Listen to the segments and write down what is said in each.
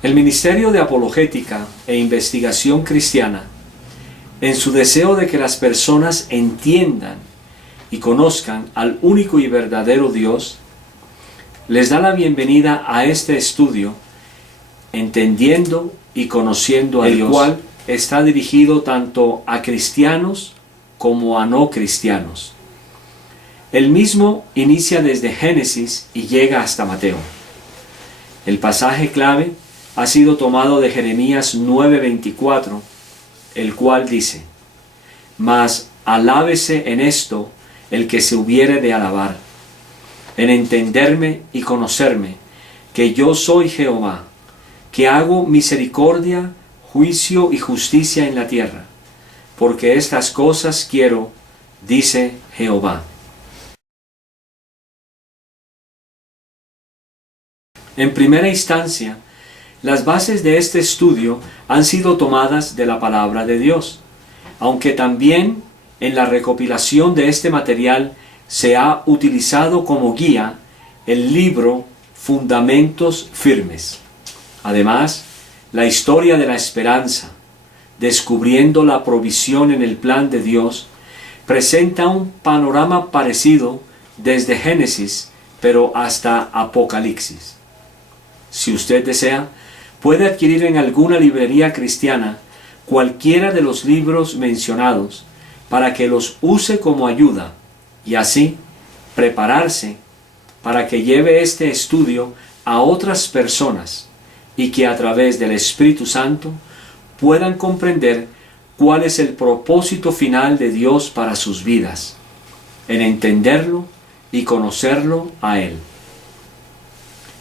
El Ministerio de Apologética e Investigación Cristiana, en su deseo de que las personas entiendan y conozcan al único y verdadero Dios, les da la bienvenida a este estudio, entendiendo y conociendo a Dios, el cual está dirigido tanto a cristianos como a no cristianos. El mismo inicia desde Génesis y llega hasta Mateo. El pasaje clave ha sido tomado de Jeremías 9:24, el cual dice: Mas alábese en esto el que se hubiere de alabar, en entenderme y conocerme, que yo soy Jehová, que hago misericordia, juicio y justicia en la tierra, porque estas cosas quiero, dice Jehová. En primera instancia, las bases de este estudio han sido tomadas de la palabra de Dios, aunque también en la recopilación de este material se ha utilizado como guía el libro Fundamentos Firmes. Además, la historia de la esperanza, descubriendo la provisión en el plan de Dios, presenta un panorama parecido desde Génesis, pero hasta Apocalipsis. Si usted desea, puede adquirir en alguna librería cristiana cualquiera de los libros mencionados para que los use como ayuda y así prepararse para que lleve este estudio a otras personas y que a través del Espíritu Santo puedan comprender cuál es el propósito final de Dios para sus vidas, en entenderlo y conocerlo a Él.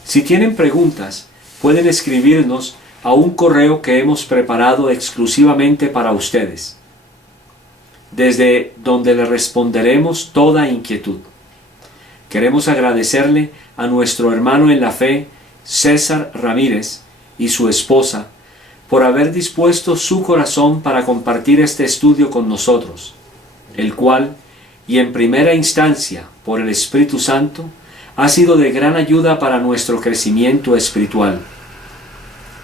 Si tienen preguntas, pueden escribirnos a un correo que hemos preparado exclusivamente para ustedes, desde donde le responderemos toda inquietud. Queremos agradecerle a nuestro hermano en la fe, César Ramírez, y su esposa, por haber dispuesto su corazón para compartir este estudio con nosotros, el cual, y en primera instancia por el Espíritu Santo, ha sido de gran ayuda para nuestro crecimiento espiritual.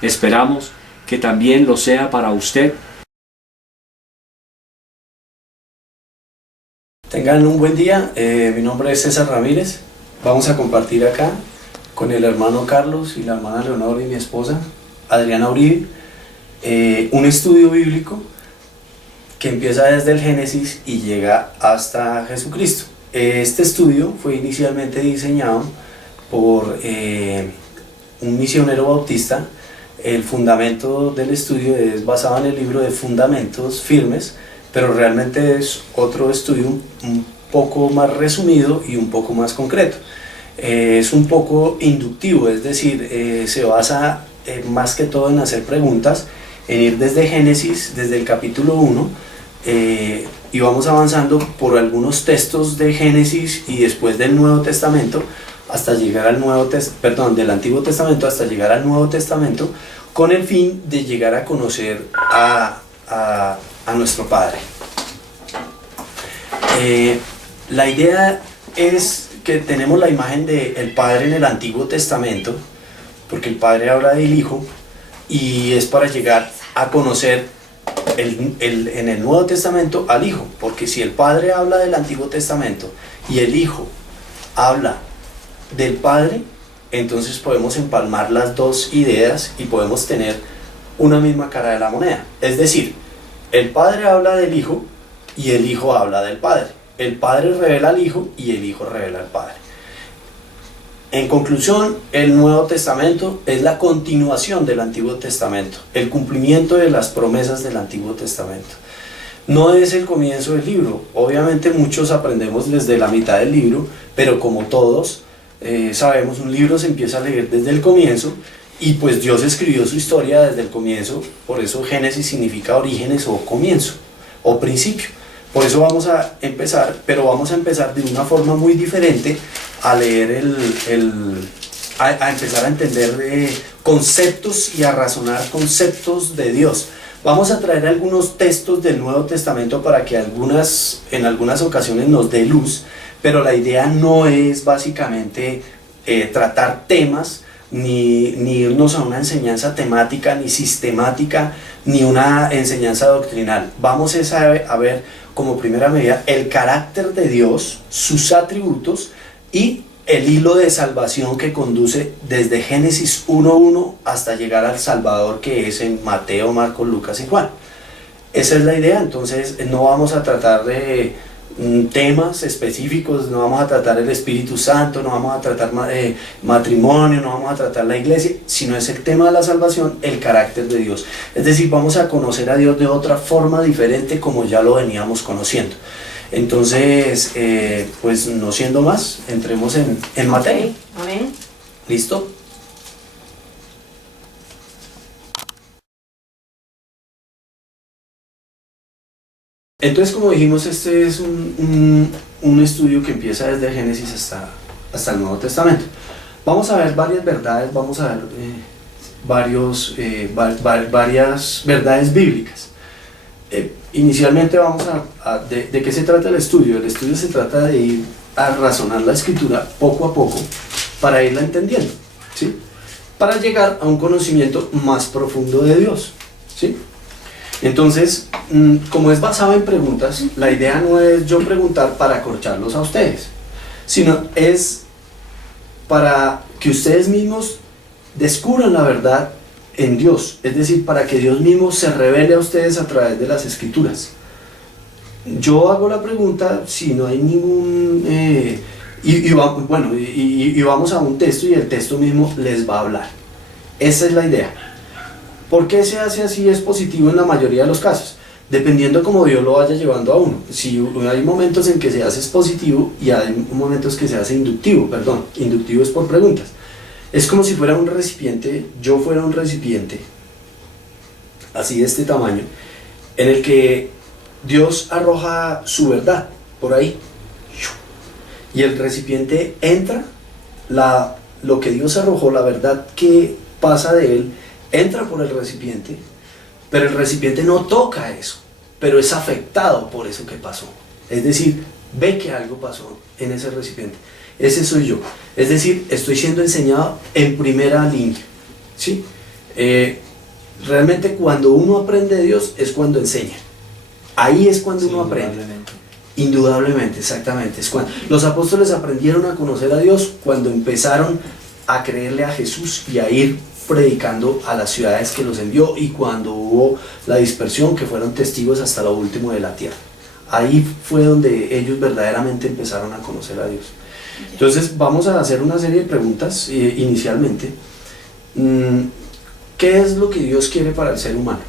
Esperamos que también lo sea para usted. Tengan un buen día. Mi nombre es César Ramírez. Vamos a compartir acá con el hermano Carlos y la hermana Leonor y mi esposa Adriana Uribe un estudio bíblico que empieza desde el Génesis y llega hasta Jesucristo. Este estudio fue inicialmente diseñado por un misionero bautista. El fundamento del estudio es basado en el libro de Fundamentos Firmes, pero realmente es otro estudio un poco más resumido y un poco más concreto. Es un poco inductivo, es decir, se basa más que todo en hacer preguntas, en ir desde Génesis, desde el capítulo 1, y vamos avanzando por algunos textos de Génesis y después del Nuevo Testamento hasta llegar al del Antiguo Testamento hasta llegar al Nuevo Testamento, con el fin de llegar a conocer a nuestro Padre. La idea es que tenemos la imagen del Padre en el Antiguo Testamento, porque el Padre habla del Hijo, y es para llegar a conocer en el Nuevo Testamento al Hijo, porque si el Padre habla del Antiguo Testamento y el Hijo habla del Padre, entonces podemos empalmar las dos ideas y podemos tener una misma cara de la moneda. Es decir, el Padre habla del Hijo y el Hijo habla del Padre. El Padre revela al Hijo y el Hijo revela al Padre. En conclusión, el Nuevo Testamento es la continuación del Antiguo Testamento, el cumplimiento de las promesas del Antiguo Testamento. No es el comienzo del libro. Obviamente muchos aprendemos desde la mitad del libro, pero como todos sabemos, un libro se empieza a leer desde el comienzo, y pues Dios escribió su historia desde el comienzo. Por eso Génesis significa orígenes o comienzo o principio. Por eso vamos a empezar, pero vamos a empezar de una forma muy diferente a leer a empezar a entender conceptos y a razonar conceptos de Dios. Vamos a traer algunos textos del Nuevo Testamento para que en algunas ocasiones nos dé luz, pero la idea no es básicamente tratar temas ni irnos a una enseñanza temática, ni sistemática, ni una enseñanza doctrinal. Vamos a ver como primera medida el carácter de Dios, sus atributos y el hilo de salvación que conduce desde Génesis 1:1 hasta llegar al Salvador, que es en Mateo, Marcos, Lucas y Juan. Esa es la idea. Entonces no vamos a tratar de temas específicos, no vamos a tratar el Espíritu Santo, no vamos a tratar matrimonio, no vamos a tratar la iglesia, sino es el tema de la salvación, el carácter de Dios. Es decir, vamos a conocer a Dios de otra forma diferente como ya lo veníamos conociendo. Entonces, pues no siendo más, entremos en materia. Okay. Amén. ¿Listo? Entonces, como dijimos, este es un estudio que empieza desde Génesis hasta el Nuevo Testamento. Vamos a ver varias verdades, vamos a ver varias verdades bíblicas. Inicialmente vamos ¿de qué se trata el estudio? El estudio se trata de ir a razonar la Escritura poco a poco para irla entendiendo, ¿sí? Para llegar a un conocimiento más profundo de Dios, ¿sí? Entonces, como es basado en preguntas, la idea no es yo preguntar para acorcharlos a ustedes, sino es para que ustedes mismos descubran la verdad en Dios, es decir, para que Dios mismo se revele a ustedes a través de las Escrituras. Yo hago la pregunta si no hay ningún... y vamos a un texto y el texto mismo les va a hablar. Esa es la idea. ¿Por qué se hace así? Es positivo en la mayoría de los casos, dependiendo cómo Dios lo vaya llevando a uno. Si hay momentos en que se hace positivo y hay momentos que se hace inductivo, inductivo es por preguntas. Es como si fuera un recipiente, yo fuera un recipiente, así de este tamaño, en el que Dios arroja su verdad, por ahí, y el recipiente entra, lo que Dios arrojó, la verdad que pasa de él, entra por el recipiente, pero el recipiente no toca eso, pero es afectado por eso que pasó. Es decir, ve que algo pasó en ese recipiente. Ese soy yo. Es decir, estoy siendo enseñado en primera línea, ¿sí? Realmente cuando uno aprende de Dios es cuando enseña. Ahí es cuando uno aprende. Indudablemente, exactamente. Es cuando los apóstoles aprendieron a conocer a Dios cuando empezaron a creerle a Jesús y a ir predicando a las ciudades que los envió, y cuando hubo la dispersión, que fueron testigos hasta lo último de la tierra. Ahí fue donde ellos verdaderamente empezaron a conocer a Dios. Entonces vamos a hacer una serie de preguntas inicialmente. ¿Qué es lo que Dios quiere para el ser humano?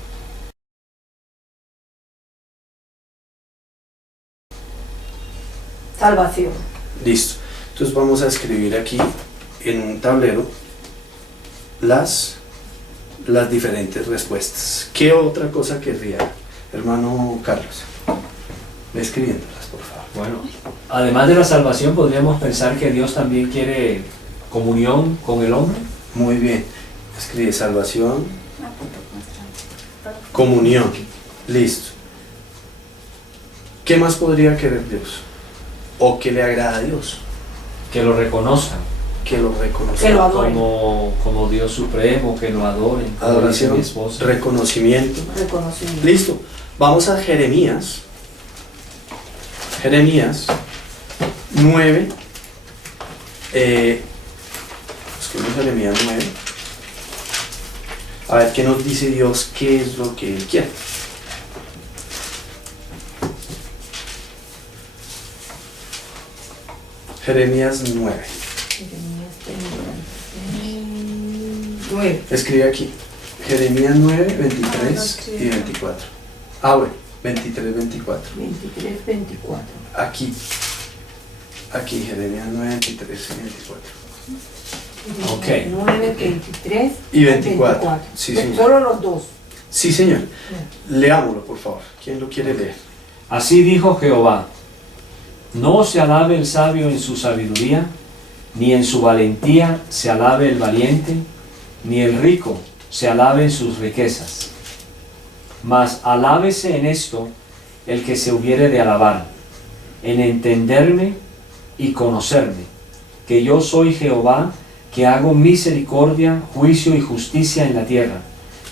Salvación. Listo. Entonces vamos a escribir aquí en un tablero las diferentes respuestas. ¿Qué otra cosa querría, hermano Carlos? Ve escribiéndolas, por favor. Bueno, además de la salvación, podríamos pensar que Dios también quiere comunión con el hombre. Muy bien. Escribe salvación, comunión. Listo. ¿Qué más podría querer Dios? ¿O qué le agrada a Dios? Que lo reconozcan. Que lo reconozcan. Que lo adoren. Como Dios supremo, que lo adoren. Como dice Adoración, mi esposa. reconocimiento. Reconocimiento. Listo. Vamos a Jeremías. Jeremías 9. Escribimos Jeremías 9. A ver qué nos dice Dios, qué es lo que Él quiere. Jeremías 9. 9. Escribe aquí. Jeremías 9, 23 y 24. Ah, bueno, 23, 24. 23, 24. Aquí, Jeremías 9, 23 y 24. Ok. 9, 23 Y 24. Sí, señor. Solo los dos. Sí, señor. Leámoslo, por favor. ¿Quién lo quiere leer? Así dijo Jehová: no se alabe el sabio en su sabiduría, ni en su valentía se alabe el valiente, ni el rico se alabe en sus riquezas. Mas alábese en esto el que se hubiere de alabar, en entenderme y conocerme, que yo soy Jehová, que hago misericordia, juicio y justicia en la tierra,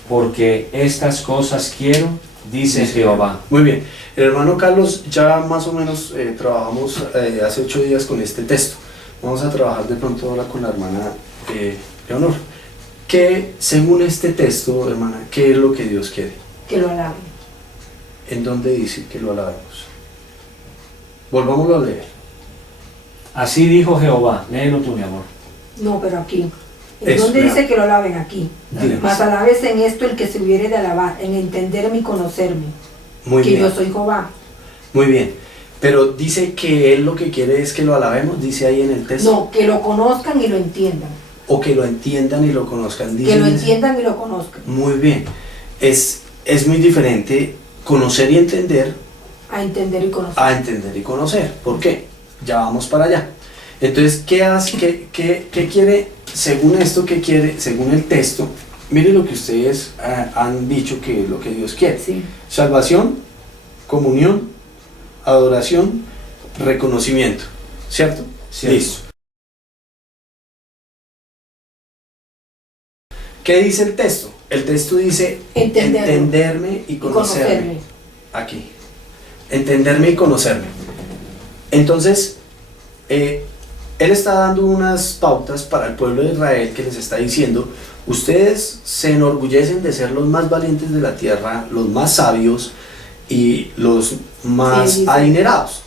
porque estas cosas quiero, dice Jehová. Muy bien. El hermano Carlos ya más o menos trabajamos hace 8 días con este texto. Vamos a trabajar de pronto ahora con la hermana Leonor. Que según este texto, hermana, ¿qué es lo que Dios quiere? Que lo alaben. ¿En dónde dice que lo alabemos? Volvámoslo a leer. Así dijo Jehová. Léelo tú, mi amor. No, pero aquí. ¿En Eso, dónde vea. dice que lo alaben? Aquí. Dile. Mas alabes en esto el que se hubiere de alabar, en entenderme y conocerme, Muy que bien. yo soy Jehová. Muy bien. Pero dice que Él lo que quiere es que lo alabemos, dice ahí en el texto. No, que lo conozcan y lo entiendan. O que lo entiendan y lo conozcan. Que Dice lo ese- entiendan y lo conozcan. Muy bien. Es muy diferente conocer y entender A entender y conocer. a entender y conocer. ¿Por qué? Ya vamos para allá. Entonces, ¿qué hace? ¿Qué quiere? Según esto, ¿qué quiere? Según el texto, mire lo que ustedes han dicho que es lo que Dios quiere. Sí. Salvación, comunión, adoración, reconocimiento. ¿Cierto? Cierto. Listo. ¿Qué dice el texto? El texto dice Entenderlo. entenderme y Y conocerme. conocerme. Aquí. Entenderme y conocerme. Entonces, Él está dando unas pautas para el pueblo de Israel que les está diciendo, ustedes se enorgullecen de ser los más valientes de la tierra, los más sabios y los más Sí, sí. adinerados.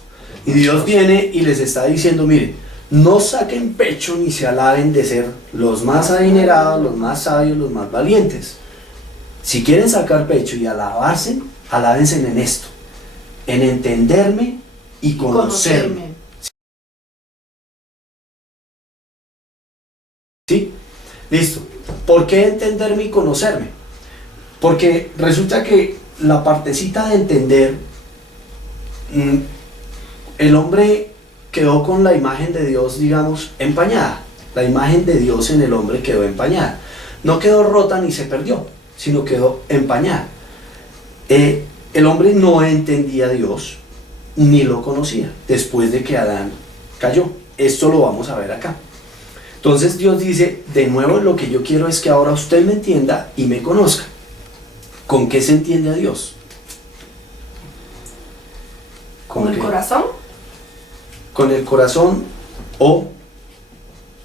Y Dios viene y les está diciendo, miren, no saquen pecho ni se alaben de ser los más adinerados, los más sabios, los más valientes. Si quieren sacar pecho y alabarse, alábense en esto, en entenderme y conocerme. ¿Sí? Listo. ¿Por qué entenderme y conocerme? Porque resulta que la partecita de entender, el hombre quedó con la imagen de Dios, digamos, empañada. La imagen de Dios en el hombre quedó empañada. No quedó rota ni se perdió, sino quedó empañada. El hombre no entendía a Dios, ni lo conocía, después de que Adán cayó. Esto lo vamos a ver acá. Entonces Dios dice, de nuevo lo que yo quiero es que ahora usted me entienda y me conozca. ¿Con qué se entiende a Dios? ¿Con el qué? corazón? Con el corazón o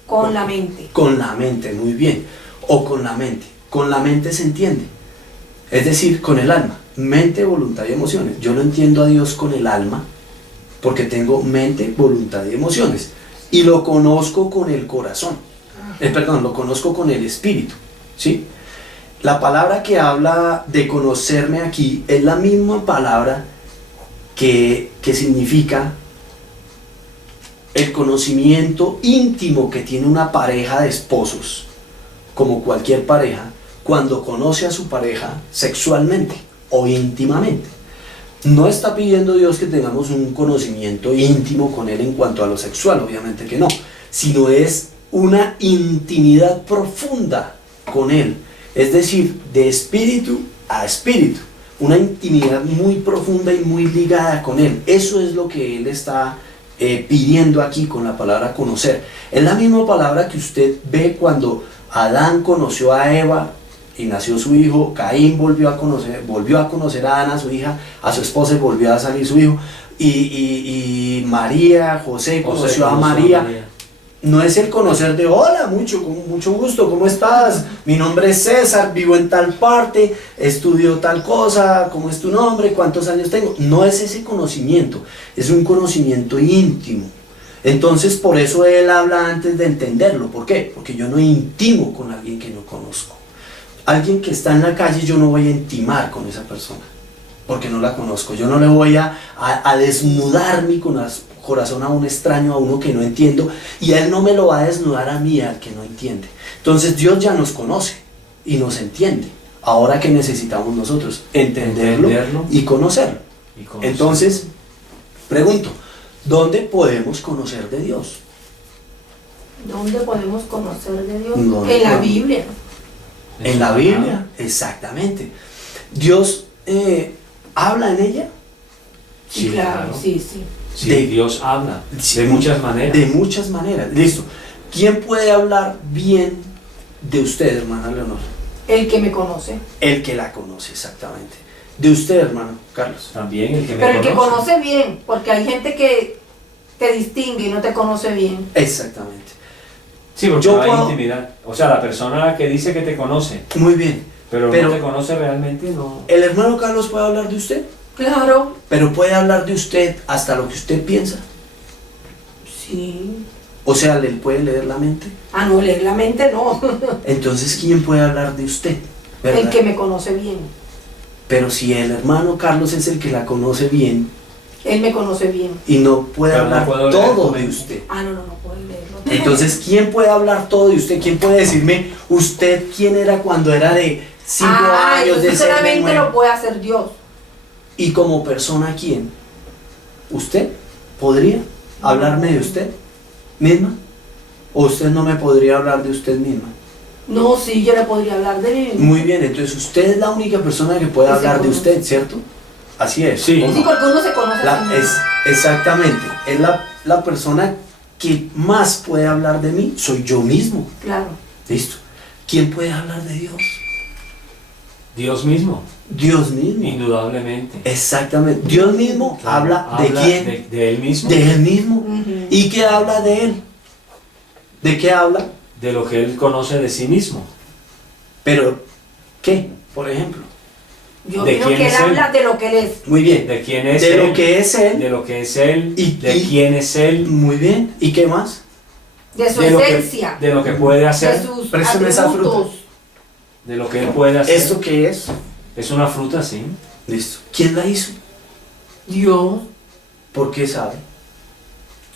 Con la mente. con la mente, muy bien. O con la mente. Con la mente se entiende. Es decir, con el alma. Mente, voluntad y emociones. Yo no entiendo a Dios con el alma porque tengo mente, voluntad y emociones. Y lo conozco con el corazón. Perdón, lo conozco con el espíritu. ¿Sí? La palabra que habla de conocerme aquí es la misma palabra que significa el conocimiento íntimo que tiene una pareja de esposos, como cualquier pareja, cuando conoce a su pareja sexualmente o íntimamente. No está pidiendo Dios que tengamos un conocimiento íntimo con Él en cuanto a lo sexual, obviamente que no, sino es una intimidad profunda con Él, es decir, de espíritu a espíritu, una intimidad muy profunda y muy ligada con Él. Eso es lo que Él está pidiendo aquí con la palabra conocer. Es la misma palabra que usted ve cuando Adán conoció a Eva y nació su hijo. Caín volvió a conocer a Ana, su hija, a su esposa, y volvió a salir su hijo. Y María, José conoció a María. No es el conocer de hola, mucho gusto, ¿cómo estás? Mi nombre es César, vivo en tal parte, estudio tal cosa, ¿cómo es tu nombre? ¿Cuántos años tengo? No es ese conocimiento, es un conocimiento íntimo. Entonces por eso él habla antes de entenderlo. ¿Por qué? Porque yo no intimo con alguien que no conozco. Alguien que está en la calle, yo no voy a intimar con esa persona, porque no la conozco. Yo no le voy a desnudar mi corazón a un extraño, a uno que no entiendo, y Él no me lo va a desnudar a mí, al que no entiende. Entonces Dios ya nos conoce y nos entiende. Ahora, ¿qué necesitamos nosotros? Entenderlo y conocerlo. Entonces, pregunto, ¿dónde podemos conocer de Dios? ¿Dónde podemos conocer de Dios? ¿Dónde En la podemos? Biblia. En la Biblia, exactamente. Dios habla en ella. Sí, claro, claro. sí, sí. Sí, De- Dios habla Sí, de muchas maneras. De muchas maneras, listo. ¿Quién puede hablar bien de usted, hermana Leonor? El que me conoce. El que la conoce, exactamente. De usted, hermano Carlos. También el que me Pero el que conoce. conoce bien, porque hay gente que te distingue y no te conoce bien. Exactamente. Sí, porque Yo no hay puedo- intimidad. O sea, la persona que dice que te conoce, Muy bien. pero Pero- no te conoce realmente, no. ¿El hermano Carlos puede hablar de usted? Claro. Pero puede hablar de usted hasta lo que usted piensa. Sí. O sea, ¿le puede leer la mente? Ah, no, leer la mente no. Entonces, ¿quién puede hablar de usted? ¿Verdad? El que me conoce bien. Pero si el hermano Carlos es el que la conoce bien Él me conoce bien. y no puede Pero no hablar puedo leer todo tu de mente. usted. Ah, no, no puedo leerlo. Entonces, ¿quién puede hablar todo de usted? ¿Quién puede decirme usted quién era cuando era de 5 años, de eso 6 de solamente 9? lo puede hacer Dios. Y como persona, ¿quién? ¿Usted podría hablarme de usted misma? ¿O usted no me podría hablar de usted misma? No, sí, yo le podría hablar de mí. Muy bien, entonces usted es la única persona que puede Que se hablar de conoce. usted, ¿cierto? Así es. Sí. ¿Cómo? Sí, porque uno se conoce a sí mismo. Exactamente, es la persona que más puede hablar de mí, soy yo mismo. Claro. ¿Listo? ¿Quién puede hablar de Dios? Dios mismo, Dios mismo. indudablemente. Exactamente. Dios mismo Claro, habla de quién? De él mismo. De Él mismo. Ujú. ¿Y qué habla de Él? ¿De qué habla? De lo que él conoce de sí mismo. Pero, ¿qué? Por ejemplo. Yo ¿De creo quién que él es él? habla de lo que él es. Muy bien. De quién es De él. lo que es Él. De lo que es él. Y- de y- quién es él. Muy bien. ¿Y qué más? De su de lo que- esencia. de lo que puede hacer. De sus Préstame esa atributos. De lo que él puede hacer. ¿Esto qué es? Es una fruta, sí. Listo. ¿Quién la hizo? Dios. ¿Por qué sabe?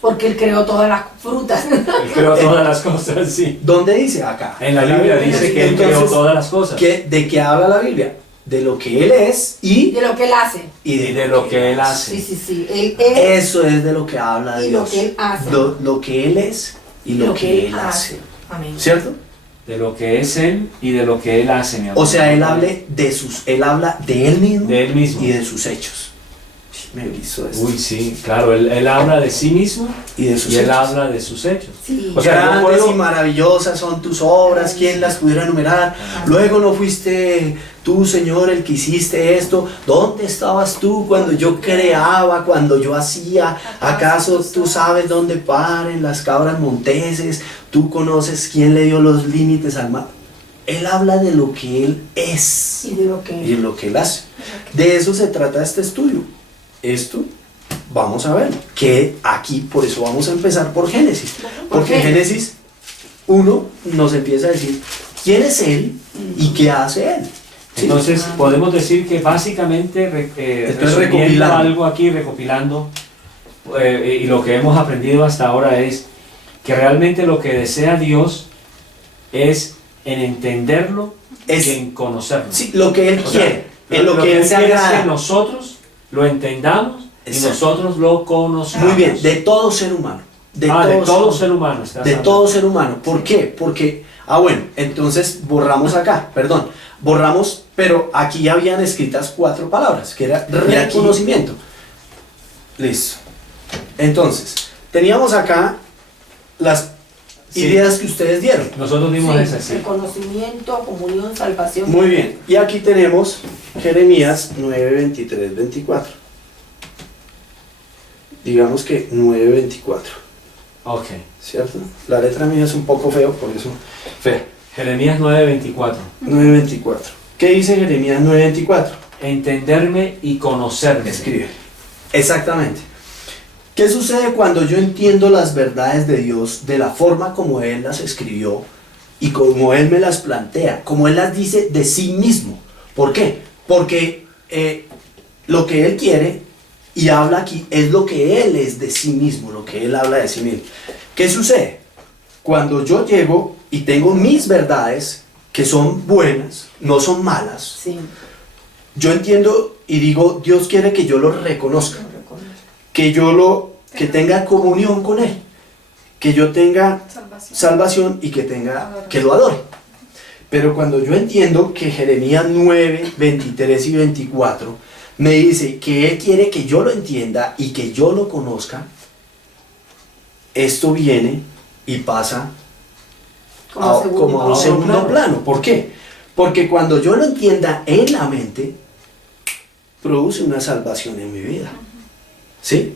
Porque él creó todas las frutas. Él creó todas las cosas, sí. ¿Dónde dice? Acá. En la Biblia dice que él creó Entonces, todas las cosas. ¿de qué habla la Biblia? De lo que Él es y De lo que él hace. Y de lo que él hace. Sí, sí, sí. Él es Eso es de lo que habla y Dios. lo que él hace. Lo que Él es y lo que Él hace. Amén. ¿Cierto? De lo que es él y de lo que él hace, mi amor. O sea, Él habla de Él mismo, De él mismo. y de sus hechos. Me hizo esto. Uy, sí, claro, él habla de sí mismo Y de sus y él hechos. habla de sus hechos. Sí. O sea, yo Grandes puedo- y maravillosas son tus obras, ¿quién las pudiera enumerar? Luego no fuiste tú, Señor, el que hiciste esto. ¿Dónde estabas tú cuando yo creaba, cuando yo hacía? ¿Acaso tú sabes dónde paren las cabras monteses? ¿Tú conoces quién le dio los límites al mar? Él habla de lo que Él es Y de lo que y de lo que Él hace. De eso se trata este estudio. Esto vamos a ver, que aquí por eso vamos a empezar por Génesis. ¿Por Porque qué? Génesis 1 nos empieza a decir quién es Él y qué hace Él. ¿Sí? Entonces, podemos decir que básicamente, Estoy resumiendo recopilando. algo aquí, recopilando, y lo que hemos aprendido hasta ahora es que realmente lo que desea Dios es en entenderlo Es- y en conocerlo. Sí, lo que Él O sea, quiere, en lo que Él se quiere es que agrada. nosotros lo entendamos y Exacto. nosotros lo conozcamos. Muy bien, de todo ser humano. de todo ser humano. estás De hablando. todo ser humano. ¿Por qué? Porque, bueno, entonces borramos acá, perdón, borramos, pero aquí habían escritas 4 palabras, que era Y aquí- reconocimiento. Listo. Entonces, teníamos acá las Sí. ideas que ustedes dieron. Nosotros dimos Sí, esa, sí. el conocimiento, comunión, salvación. Muy bien. Y aquí tenemos Jeremías 9, 23, 24. Digamos que 9, 24. Ok. ¿Cierto? La letra mía es un poco feo, por eso. Feo. Jeremías 9:24. 9:24. ¿Qué dice Jeremías 9:24? Entenderme y conocerme. Escribe. Exactamente. ¿Qué sucede cuando yo entiendo las verdades de Dios de la forma como Él las escribió y como Él me las plantea, como Él las dice de sí mismo? ¿Por qué? Porque lo que Él quiere y habla aquí es lo que Él es de sí mismo, lo que Él habla de sí mismo. ¿Qué sucede? Cuando yo llego y tengo mis verdades, que son buenas, no son malas, Sí, yo entiendo y digo, Dios quiere que yo lo reconozca, lo reconozco. que tenga comunión con Él, que yo tenga salvación y que lo adore. Pero cuando yo entiendo que Jeremías 9, 23 y 24 me dice que Él quiere que yo lo entienda y que yo lo conozca, esto viene y pasa Como a un segundo segundo plano. ¿Por qué? Porque cuando yo lo entienda en la mente, produce una salvación en mi vida. ¿Sí?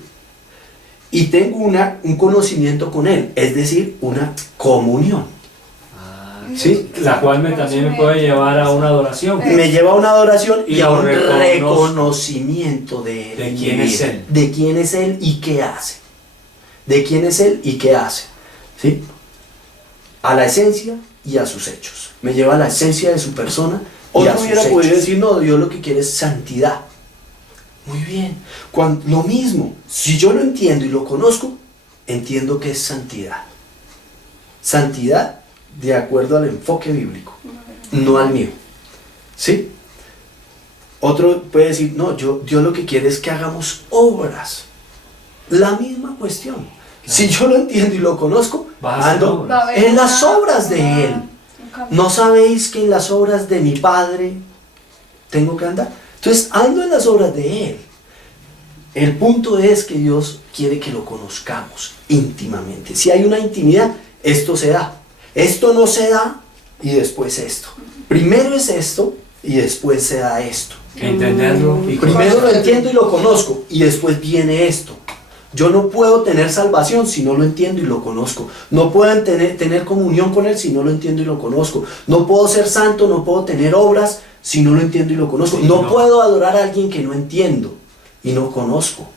Y tengo un conocimiento con Él, es decir, una comunión. ¿Sí? La cual también me puede llevar a una adoración. Me lleva a una adoración y Y a lo un reconozco. reconocimiento de Él. De en quién mi es vida. Él. De quién es Él y qué hace. De quién es Él y qué hace. ¿Sí? A la esencia y a sus hechos. Me lleva a la esencia de su persona y a Otro sus hubiera hechos. podido decir, no, Dios lo que quiere es santidad. Muy bien. Lo mismo, si yo lo entiendo y lo conozco, entiendo que es santidad. Santidad de acuerdo al enfoque bíblico, no al mío. ¿Sí? Otro puede decir, no, Dios lo que quiere es que hagamos obras. La misma cuestión. Si yo lo entiendo y lo conozco, Vas a hacer ando obras. en las obras de Él. ¿No sabéis que en las obras de mi Padre tengo que andar? Entonces ando en las obras de Él. El punto es que Dios quiere que lo conozcamos íntimamente. Si hay una intimidad, esto se da. Esto no se da y después esto. Primero es esto y después se da esto. Entenderlo y Primero lo entiendo y lo conozco y después viene esto. Yo no puedo tener salvación si no lo entiendo y lo conozco. No puedo tener comunión con Él si no lo entiendo y lo conozco. No puedo ser santo, no puedo tener obras si no lo entiendo y lo conozco. Sí, no no. puedo adorar a alguien que no entiendo y no conozco.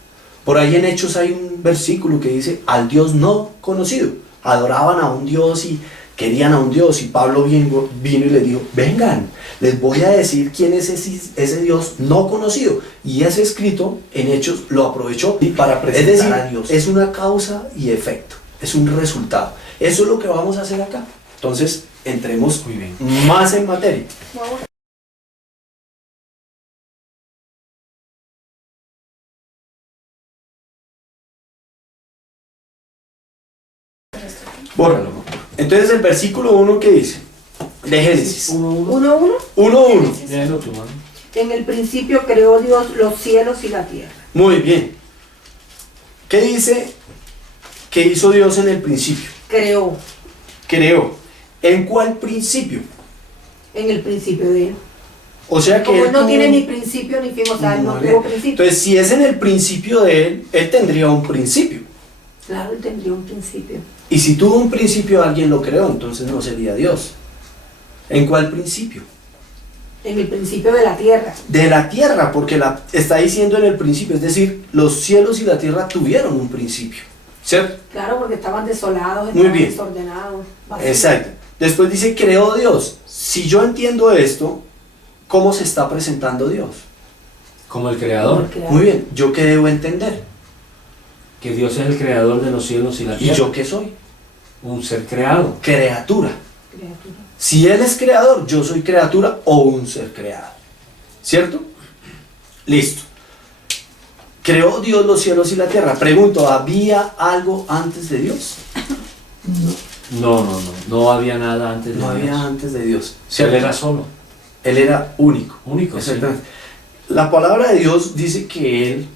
Por ahí en Hechos hay un versículo que dice, al Dios no conocido. Adoraban a un Dios y querían a un Dios y Pablo vino y les dijo, vengan, les voy a decir quién es ese Dios no conocido. Y ese escrito en Hechos lo aprovechó para presentar a Dios. Es una causa y efecto, es un resultado. Eso es lo que vamos a hacer acá. Entonces, entremos Muy bien. más en materia. Bueno, entonces el versículo 1 que dice, de Génesis, 1:1. 1:1. Léelo tú, mano. En el principio creó Dios los cielos y la tierra. Muy bien. ¿Qué dice que hizo Dios en el principio? Creó Creó. ¿En cuál principio? en el principio de Él. O sea que Como Él no tuvo- tiene ni principio ni fin, o sea, Él no Muy bien. tuvo principio. Entonces, si es en el principio de Él tendría un principio. Claro, Él tendría un principio. Y si tuvo un principio, alguien lo creó, entonces no sería Dios. ¿En cuál principio? En el principio de la tierra. De la tierra, porque está diciendo en el principio, es decir, los cielos y la tierra tuvieron un principio. ¿Cierto? Claro, porque estaban desolados, Muy estaban bien. desordenados. vacíos. Exacto. Después dice, creó Dios. Si yo entiendo esto, ¿cómo se está presentando Dios? Como el creador. Porque Muy bien, ¿yo qué debo entender? Que Dios es el creador de los cielos y la ¿Y tierra. yo qué soy? Un ser creado. Criatura. criatura. Si Él es creador, yo soy criatura o un ser creado. ¿Cierto? Listo. Creó Dios los cielos y la tierra. Pregunto, ¿había algo antes de Dios? No, no, no. No había nada antes de No Dios. había antes de Dios. Él ¿Cierto? era solo. Él era único. Único, sí. Exactamente. La palabra de Dios dice que Él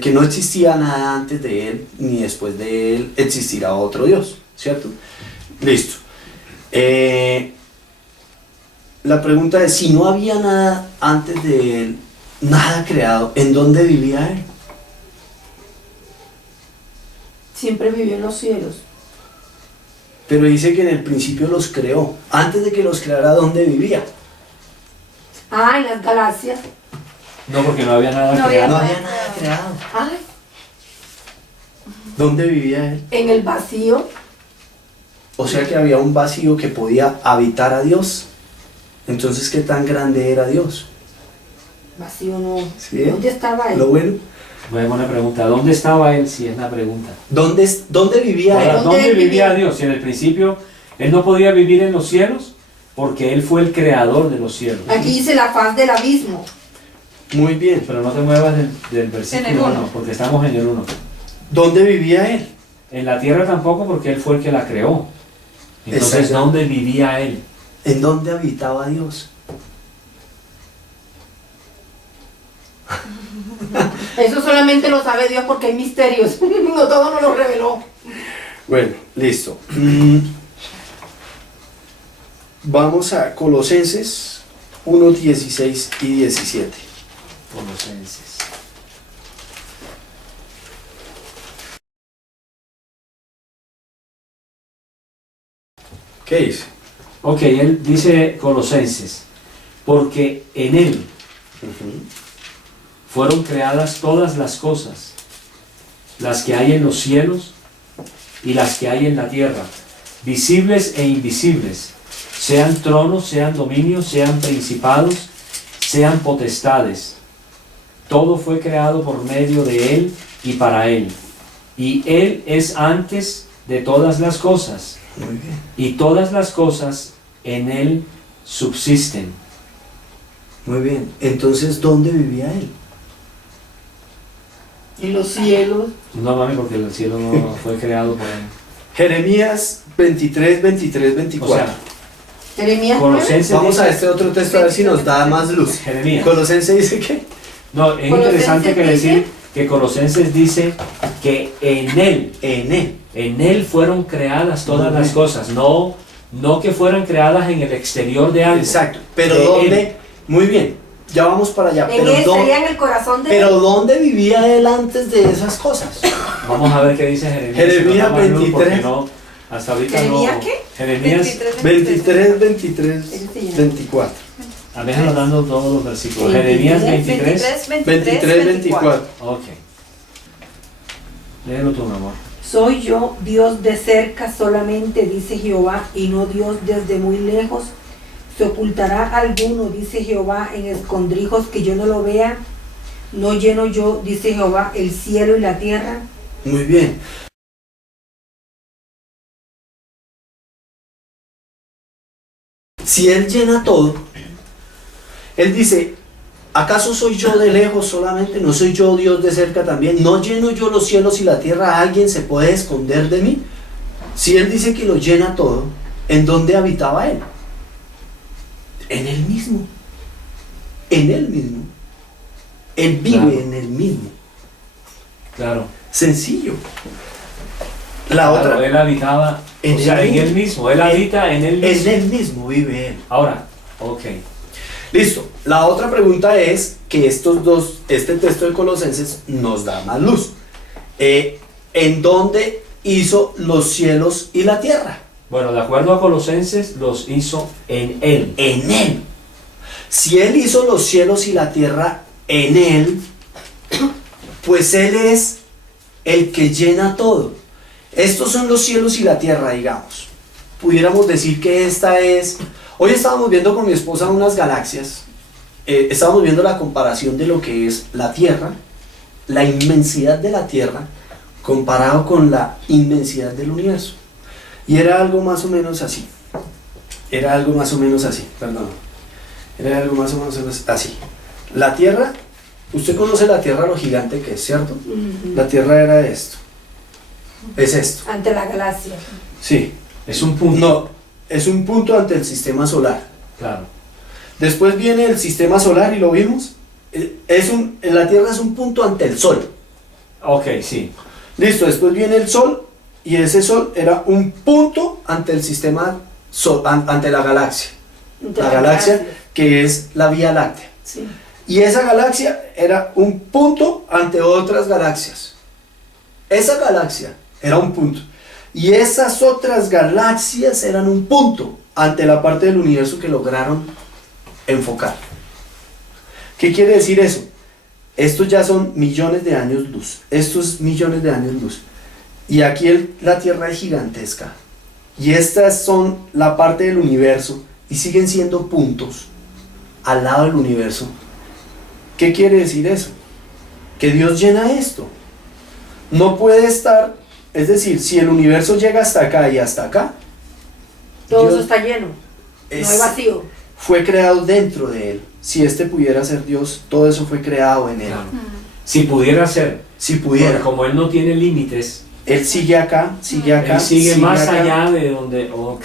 que no existía nada antes de Él, ni después de Él existirá otro Dios. ¿Cierto? Listo. La pregunta es, si no había nada antes de Él, nada creado, ¿en dónde vivía Él? Siempre vivió en los cielos. Pero dice que en el principio los creó. Antes de que los creara, ¿dónde vivía? Ah, en las galaxias. No, porque no había nada No había creado. No había nada creado. Ay, ¿Dónde vivía Él? en el vacío. O sea que había un vacío que podía habitar a Dios. Entonces, ¿qué tan grande era Dios? Vacío no. ¿Sí? ¿Dónde estaba Él? Lo bueno. Voy a poner una pregunta. ¿Dónde estaba él? Si es la pregunta. ¿Dónde vivía Ahora, Él? ¿dónde él vivía vivía? Dios? Si en el principio él no podía vivir en los cielos, porque él fue el creador de los cielos. Aquí dice la faz del abismo. Muy bien. Pero no te muevas del versículo En el 1. 1, porque estamos en el 1. ¿Dónde vivía Él? En la tierra tampoco, porque él fue el que la creó. Entonces, Exacto. ¿dónde vivía él? ¿En dónde habitaba Dios? Eso solamente lo sabe Dios porque hay misterios. No todo nos lo reveló. Bueno, listo. Vamos a Colosenses 1, 16 y 17. Colosenses. ¿Qué dice? Ok, él dice Colosenses, porque en él fueron creadas todas las cosas, las que hay en los cielos y las que hay en la tierra, visibles e invisibles, sean tronos, sean dominios, sean principados, sean potestades. Todo fue creado por medio de él y para él. Y él es antes de todas las cosas. Muy bien. Y todas las cosas en él subsisten. Muy bien. Entonces, ¿dónde vivía él? Y los cielos. No mami, porque el cielo no fue creado por él. Jeremías 23, 23, O 24. sea, Jeremías 9. Colosenses Vamos dice, a este otro texto a ver si nos da más luz. Jeremías. Colosenses dice que No, es Colosenses interesante que dice- decir que Colosenses dice que en en él fueron creadas todas Muy las bien. cosas, no que fueran creadas en el exterior de algo. Exacto. Pero De ¿dónde? él. Muy bien. Ya vamos para allá. En Pero, él sería en el corazón de pero ¿dónde vivía él antes de esas cosas? Vamos a ver qué dice Jeremías. Jeremías Si nos da más luz, 23. porque no, hasta ahorita ¿Jeremías no. qué? Jeremías, 23, 23, Ese sí ya. 24. a ver, dando todos los versículos. 23, Jeremías 23. 23, 24. Ok. Léelo tú, mi amor. Soy yo Dios de cerca solamente, dice Jehová, y no Dios desde muy lejos. ¿Se ocultará alguno, dice Jehová, en escondrijos que yo no lo vea? ¿No lleno yo, dice Jehová, el cielo y la tierra? Muy bien. Si él llena todo, él dice, ¿acaso soy yo de lejos solamente? ¿No soy yo Dios de cerca también? ¿No lleno yo los cielos y la tierra? ¿Alguien se puede esconder de mí? Si él dice que lo llena todo, ¿en dónde habitaba él? En él mismo. En él mismo. Él vive Claro. en él mismo. Claro. Sencillo. La Claro, otra. él habitaba, En o sea, él en mismo. él mismo. Él habita en él En mismo. él mismo vive él. Ahora, ok. Listo. La otra pregunta es que este texto de Colosenses nos da más luz. ¿En dónde hizo los cielos y la tierra? Bueno, de acuerdo a Colosenses, los hizo en él. En él. Si él hizo los cielos y la tierra en él, pues él es el que llena todo. Estos son los cielos y la tierra, digamos. Pudiéramos decir que esta es... Hoy estábamos viendo con mi esposa unas galaxias. Estábamos viendo la comparación de lo que es la Tierra, la inmensidad de la Tierra, comparado con la inmensidad del universo. Y era algo más o menos así. Era algo más o menos así, perdón. Era algo más o menos así. La Tierra, usted conoce la Tierra, lo gigante que es, ¿cierto? La Tierra era esto. Es esto. Ante la galaxia. Sí. Es un punto. No, es un punto ante el sistema solar. Claro. Después viene el sistema solar y lo vimos. La Tierra es un punto ante el Sol. Ok, sí. Listo, después viene el Sol y ese Sol era un punto ante el sistema, ante la galaxia. Ante La galaxia que es la Vía Láctea. Sí. Y esa galaxia era un punto ante otras galaxias. Esa galaxia era un punto. Y esas otras galaxias eran un punto ante la parte del universo que lograron enfocar. ¿Qué quiere decir eso? Estos ya son millones de años luz. Estos millones de años luz. Y aquí la Tierra es gigantesca. Y estas son la parte del universo y siguen siendo puntos al lado del universo. ¿Qué quiere decir eso? Que Dios llena esto. No puede estar, es decir, si el universo llega hasta acá y hasta acá, Todo Dios eso está lleno. No hay vacío. fue creado dentro de él. Si este pudiera ser Dios, todo eso fue creado en él. Claro. Si pudiera ser, Si pudiera. porque como él no tiene límites, Él sigue acá, sigue acá. Él sigue más acá. allá de donde... Ok.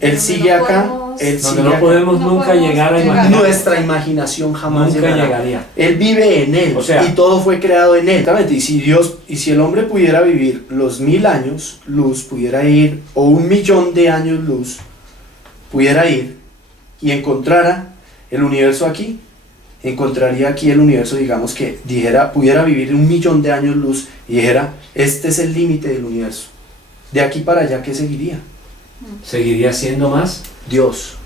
Él sigue acá, él Donde sigue no acá. podemos No nunca podemos llegar a llegar. imaginar. Nuestra imaginación jamás Nunca llegará. llegaría. Él vive en él, O sea, y todo fue creado en él. Exactamente. Y si el hombre pudiera vivir los 1000 años luz, pudiera ir, o 1.000.000 de años luz, pudiera ir y encontrara el universo aquí, encontraría aquí el universo, digamos que dijera, pudiera vivir 1.000.000 de años luz y dijera, este es el límite del universo. De aquí para allá, ¿qué seguiría? ¿Seguiría siendo más? Dios.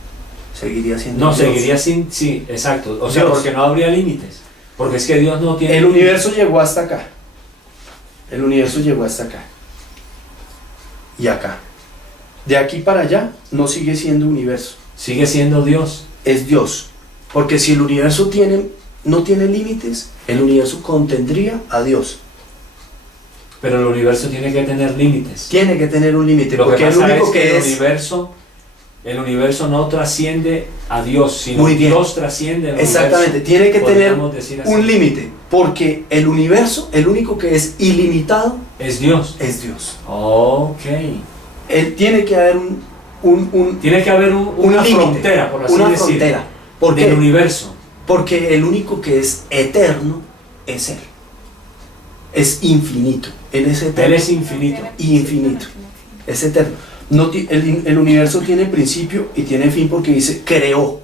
Seguiría siendo No, Dios. seguiría sin... Sí, exacto. O sea, Dios. porque no habría límites. Porque es que Dios no tiene... El universo llegó hasta acá. El universo llegó hasta acá. Y acá. De aquí para allá no sigue siendo universo. Sigue siendo Dios. Es Dios. Porque si el universo no tiene límites, el universo contendría a Dios. Pero el universo tiene que tener límites. Tiene que tener un límite. Lo que Porque el pasa único es que que el universo no trasciende a Dios, sino Muy bien. Dios trasciende al exactamente, universo. tiene que tener Podríamos decir así. un límite. Porque el universo, el único que es ilimitado, Es Dios. es Dios. Ok. Él tiene que haber Tiene que haber una límite, frontera, por así una decirlo, frontera. ¿Por del qué? universo. Porque el único que es eterno es Él. Es infinito. Él es eterno. Él es infinito. Y infinito. Es eterno. El universo tiene principio y tiene fin porque dice creó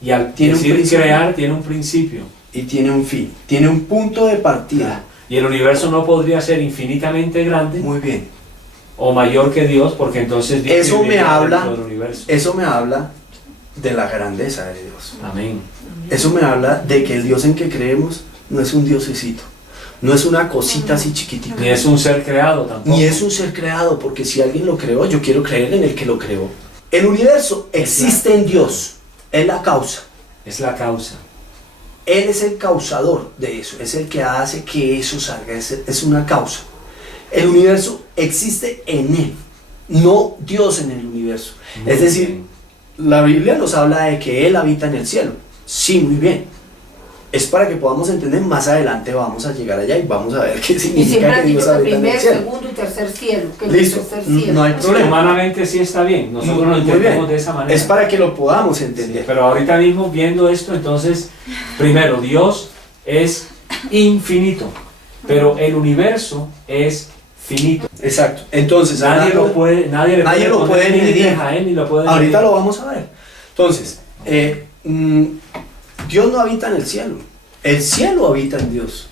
Y al Tiene un decir principio. crear, tiene un principio. y tiene un fin. Tiene un punto de partida. Y el universo no podría ser infinitamente grande Muy bien. o mayor que Dios, porque entonces Dios Eso me viviría habla- dentro del universo. Eso me habla de la grandeza de Dios. Amén. Eso me habla de que el Dios en que creemos no es un diosecito. No es una cosita así chiquitita. Ni es un ser creado tampoco. Ni es un ser creado, porque si alguien lo creó, yo quiero creer en el que lo creó. El universo existe en Dios, es la causa. Es la causa. Él es el causador de eso, es el que hace que eso salga, es una causa. El universo existe en Él, no Dios en el universo. Muy Es decir, bien. la Biblia nos habla de que Él habita en el cielo. Sí, muy bien. Es para que podamos entender, más adelante vamos a llegar allá y vamos a ver qué Y significa siempre que han dicho Dios que habita en el primer, cielo. segundo y tercer cielo. Que Listo, el tercer cielo. no hay problema. Humanamente sí está bien. Nosotros lo Muy entendemos bien. de esa manera. Es para que lo podamos Sí, entender. pero ahorita mismo viendo esto, entonces, primero, Dios es infinito, pero el universo es finito. Exacto. Entonces, Nadie hablando- lo puede, nadie nadie lo poner puede límites medir. a él ni lo puede ahorita medir. lo vamos a ver. Entonces, Dios no habita en el cielo. El cielo habita en Dios.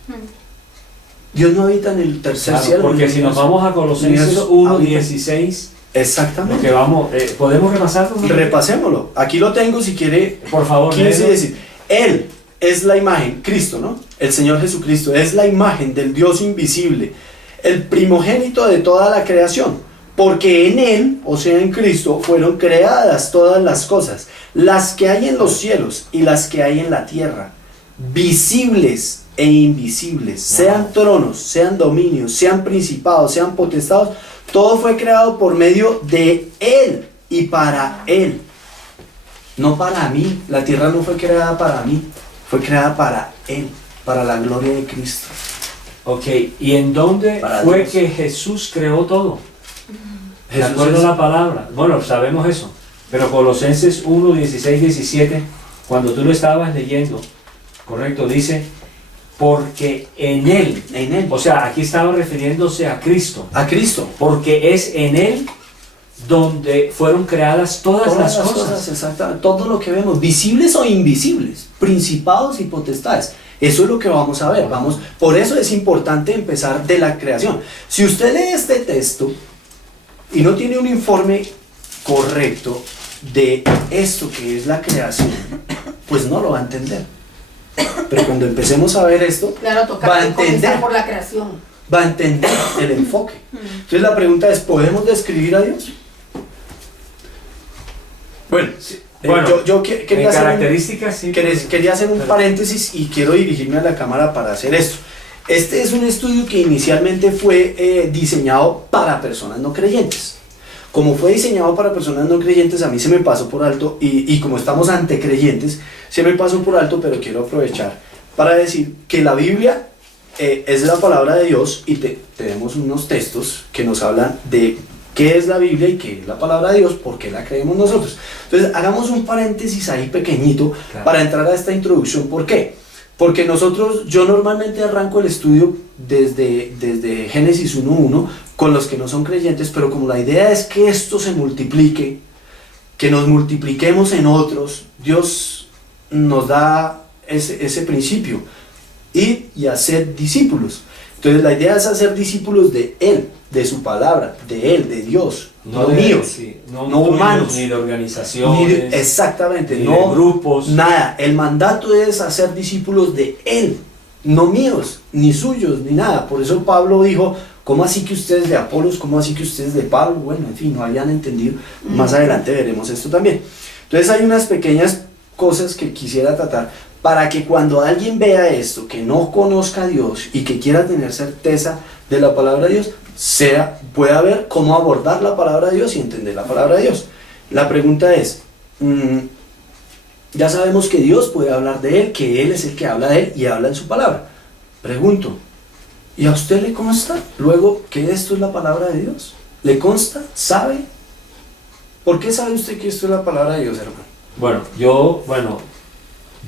Dios no habita en el tercer Claro, cielo. porque en el si nos universo. vamos a Colosenses universo 1:16, lo Exactamente. que vamos, ¿podemos repasarlo? Repasémoslo. Aquí lo tengo si quiere. Por favor, 15 y léelo. 16. Él es la imagen, Cristo, ¿no? El Señor Jesucristo es la imagen del Dios invisible, el primogénito de toda la creación, porque en Él, o sea en Cristo, fueron creadas todas las cosas, las que hay en los cielos y las que hay en la tierra, visibles e invisibles, sean tronos, sean dominios, sean principados, sean potestados, todo fue creado por medio de Él y para Él. No para mí, la tierra no fue creada para mí, fue creada para Él, para la gloria de Cristo. Ok, ¿y en dónde Para fue Dios. que Jesús creó todo? De Jesús acuerdo es- a la palabra. Bueno, sabemos eso. Pero Colosenses 1:16-17, cuando tú lo estabas leyendo, correcto, dice, porque en Él, en Él, o sea, aquí estaba refiriéndose a Cristo, a Cristo. porque es en Él donde fueron creadas todas las cosas. Exactamente, todo lo que vemos, visibles o invisibles, principados y potestades. Eso es lo que vamos a ver. Por eso es importante empezar de la creación. Si usted lee este texto y no tiene un informe correcto de esto que es la creación, pues no lo va a entender. Pero cuando empecemos a ver esto, Claro, toca va a entender. comenzar por la creación. va a entender el enfoque. Entonces la pregunta es, ¿podemos describir a Dios? Bueno, Bueno, yo quería hacer características, sí. quería hacer un Pero- paréntesis y quiero dirigirme a la cámara para hacer esto. Este es un estudio que inicialmente fue diseñado para personas no creyentes. Como fue diseñado para personas no creyentes, a mí se me pasó por alto, y como estamos ante creyentes, se me pasó por alto, pero quiero aprovechar para decir que la Biblia es la palabra de Dios y tenemos unos textos que nos hablan de qué es la Biblia y qué es la palabra de Dios, por qué la creemos nosotros. Entonces, hagamos un paréntesis ahí pequeñito para entrar a esta introducción. ¿Por qué? Porque yo normalmente arranco el estudio desde Génesis 1:1 con los que no son creyentes, pero como la idea es que esto se multiplique, que nos multipliquemos en otros, Dios nos da ese principio, ir y hacer discípulos. Entonces la idea es hacer discípulos de Él, de su palabra, de Él, de Dios, no míos, sí, no tuyos, humanos, ni de organizaciones, exactamente, ni no de grupos. nada. El mandato es hacer discípulos de Él, no míos, ni suyos, ni nada. Por eso Pablo dijo, ¿cómo así que ustedes de Apolos? ¿Cómo así que ustedes de Pablo? Bueno, en fin, no habían entendido. Más adelante veremos esto también. Entonces hay unas pequeñas cosas que quisiera tratar para que cuando alguien vea esto, que no conozca a Dios y que quiera tener certeza de la palabra de Dios, pueda ver cómo abordar la palabra de Dios y entender la palabra de Dios. La pregunta es, ya sabemos que Dios puede hablar de Él, que Él es el que habla de Él y habla en su palabra. Pregunto, ¿y a usted le consta luego que esto es la palabra de Dios? ¿Le consta? ¿Sabe? ¿Por qué sabe usted que esto es la palabra de Dios, hermano?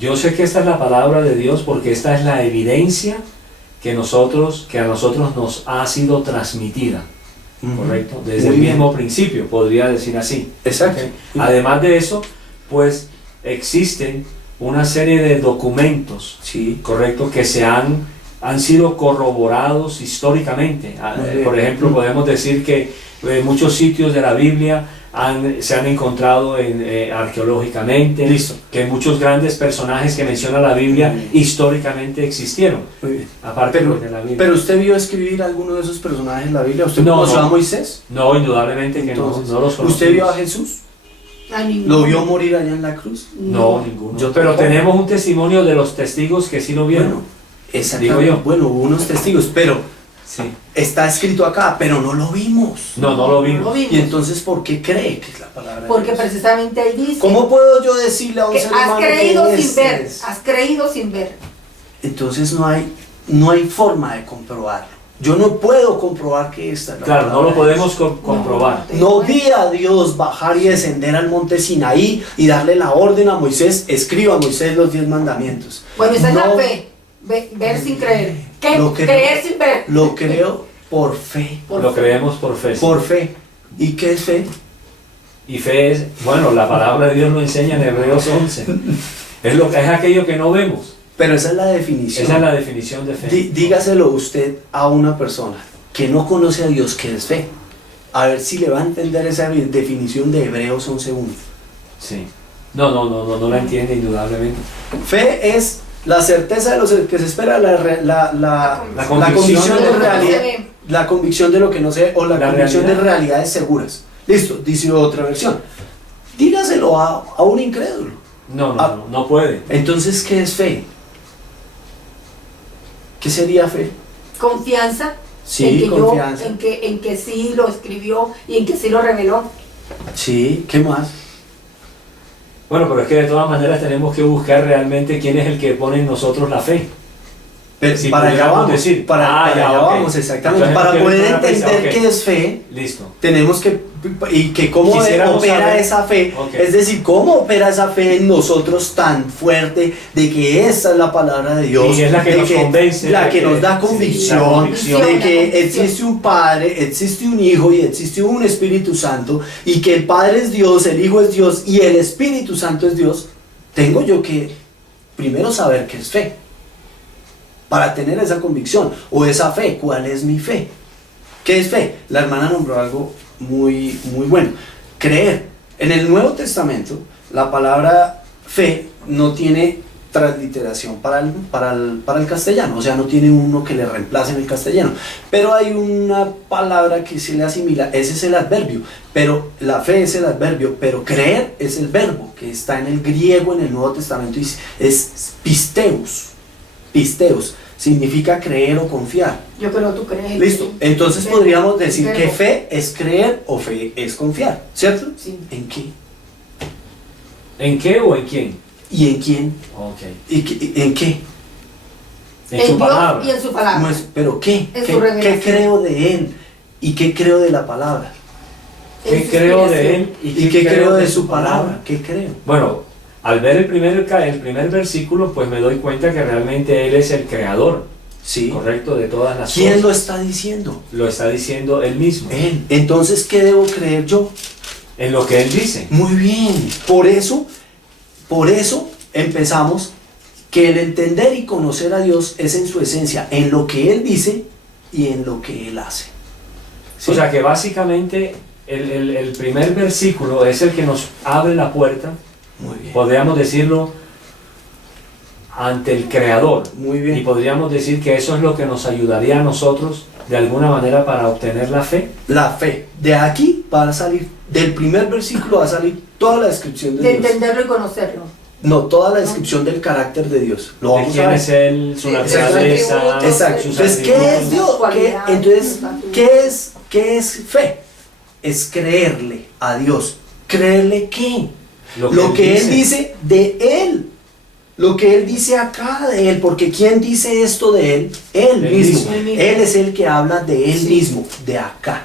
Yo sé que esta es la palabra de Dios porque esta es la evidencia que a nosotros nos ha sido transmitida, ¿correcto? Desde el mismo principio, podría decir así. Exacto. ¿Okay? Además de eso, pues existen una serie de documentos, Sí. ¿correcto? Que han sido corroborados históricamente. Por ejemplo, podemos decir que muchos sitios de la Biblia se han encontrado arqueológicamente. Listo. Que muchos grandes personajes que menciona la Biblia históricamente existieron. Aparte de la Biblia. ¿Pero usted vio escribir alguno de esos personajes en la Biblia? ¿Usted No, conoció no. a Moisés? No, indudablemente que Entonces, no los conocemos. ¿usted vio a Jesús? Ay, ninguno. ¿Lo vio morir allá en la cruz? No, ninguno. Yo Pero tampoco. tenemos un testimonio de los testigos que sí lo vieron. Bueno, exactamente. Digo yo. Bueno, hubo unos testigos, pero Sí. está escrito acá, pero no lo vimos. No lo No lo vimos. vimos. Y entonces, ¿por qué cree que es la palabra de Porque Dios? precisamente ahí dice ¿Cómo puedo yo decirle a un que ser has humano creído que sin ver, es? has creído sin ver. Entonces no hay forma de comprobarlo. Yo no puedo comprobar que esta es la Claro, no palabra lo de podemos Dios. comprobar. No vi a Dios bajar y descender al monte Sinaí y darle la orden a Moisés, escriba a Moisés los 10 mandamientos. Bueno, esa es No, la fe, ver sin creer. ¿Qué? Lo creo. Creer sin ver. Lo creo por fe. Lo creemos por fe. Por fe. ¿Y qué es fe? Y fe es, bueno, la palabra de Dios lo enseña en Hebreos 11. Es aquello que no vemos. Pero esa es la definición. Esa es la definición de fe. Dígaselo usted a una persona que no conoce a Dios, ¿qué es fe? A ver si le va a entender esa definición de Hebreos 11:1. Sí. No la entiende indudablemente. Fe es la certeza de lo que se espera, la convicción de lo que no realidad, se ve. la convicción de lo que no se ve, o la La convicción realidad. de realidades seguras. Listo, dice otra versión. Dígaselo a un incrédulo. No puede. Entonces, ¿qué es fe? ¿Qué sería fe? Confianza. Sí, en que confianza. en que sí lo escribió y en que sí lo reveló. Sí, ¿qué más? Bueno, pero es que de todas maneras tenemos que buscar realmente quién es el que pone en nosotros la fe. Pero Si para allá pudiéramos vamos, decir. para Ya, allá ok. vamos, exactamente. Entonces, Para tenemos que poder ver una entender pista, ok. qué es fe, Listo. tenemos que, y que cómo Quisiéramos opera saber- esa fe, Ok. es decir, cómo opera esa fe en nosotros tan fuerte de que esa es la palabra de Dios, Y es la que de nos convence, la de que que- nos da sí, convicción, la convicción. de La que convicción. existe un Padre, existe un Hijo y existe un Espíritu Santo, y que el Padre es Dios, el Hijo es Dios y el Espíritu Santo es Dios. Tengo yo que primero saber qué es fe, para tener esa convicción o esa fe. ¿Cuál es mi fe? ¿Qué es fe? La hermana nombró algo muy bueno. Creer. En el Nuevo Testamento, la palabra fe no tiene transliteración para el castellano, o sea, no tiene uno que le reemplace en el castellano, pero hay una palabra que se le asimila, ese es el adverbio, pero la fe es el adverbio, pero creer es el verbo que está en el griego en el Nuevo Testamento y es pisteus. Pisteus significa creer o confiar. Yo creo tú crees. Listo, entonces Verbo. podríamos decir que Verbo. fe es creer o fe es confiar, ¿cierto? Sí. ¿En qué? ¿En qué o en quién? ¿Y en quién? Ok. ¿En qué? En En su Dios palabra. y en su palabra. No es, pero ¿qué? En su ¿Qué revelación. creo de Él? ¿Y qué creo de la palabra? ¿Qué En su creo de inspiración. él ¿Y qué creo de su palabra? ¿Qué creo? Bueno, al ver el primer versículo, pues me doy cuenta que realmente Él es el creador, Sí. correcto, de todas las ¿Quién lo cosas. está diciendo? Lo está diciendo Él mismo, Él. Entonces, ¿qué debo creer yo? en lo que Él dice. Muy bien. Por eso empezamos que el entender y conocer a Dios es en su esencia, en lo que Él dice y en lo que Él hace. ¿Sí? O sea que básicamente el primer versículo es el que nos abre la puerta, Muy bien. podríamos decirlo, ante el Creador. Muy Y bien. podríamos decir que eso es lo que nos ayudaría a nosotros de alguna manera para obtener la fe. La fe. De aquí va a salir, del primer versículo va a salir toda la descripción de De Dios. entenderlo y conocerlo. No, toda la descripción del carácter de Dios. Lo De vamos a quién ver. es Él, su Sí, naturaleza, exacto. Exacto. sus Entonces, ¿qué es atributos. Dios? Cualidades, Entonces, atributos. ¿qué es fe? Es creerle a Dios. ¿Creerle qué? Lo Lo que Él dice de Él. Lo que Él dice acá de Él. Porque ¿quién dice esto de Él? Él Él mismo. mismo. Él mismo. Él es el que habla de Él Sí. mismo, de acá.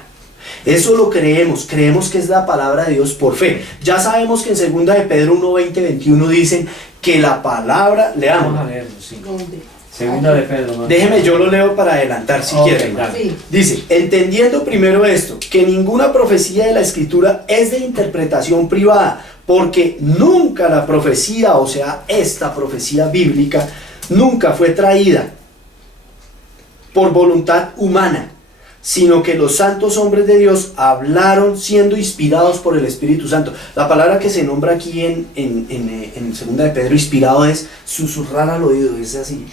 Eso lo creemos que es la palabra de Dios por fe. Ya sabemos que en 2 de Pedro 1, 20, 21 dicen que la palabra, Vamos a leamos. leerlo, sí. ¿Dónde? Segunda de Pedro. ¿no? Déjeme, yo lo leo para adelantar si Ok, quieren. dale. Sí. Dice, entendiendo primero esto, que ninguna profecía de la Escritura es de interpretación privada, porque nunca la profecía, o sea, esta profecía bíblica, nunca fue traída por voluntad humana, sino que los santos hombres de Dios hablaron siendo inspirados por el Espíritu Santo. La palabra que se nombra aquí en 2 de Pedro, inspirado, es susurrar al oído, es así.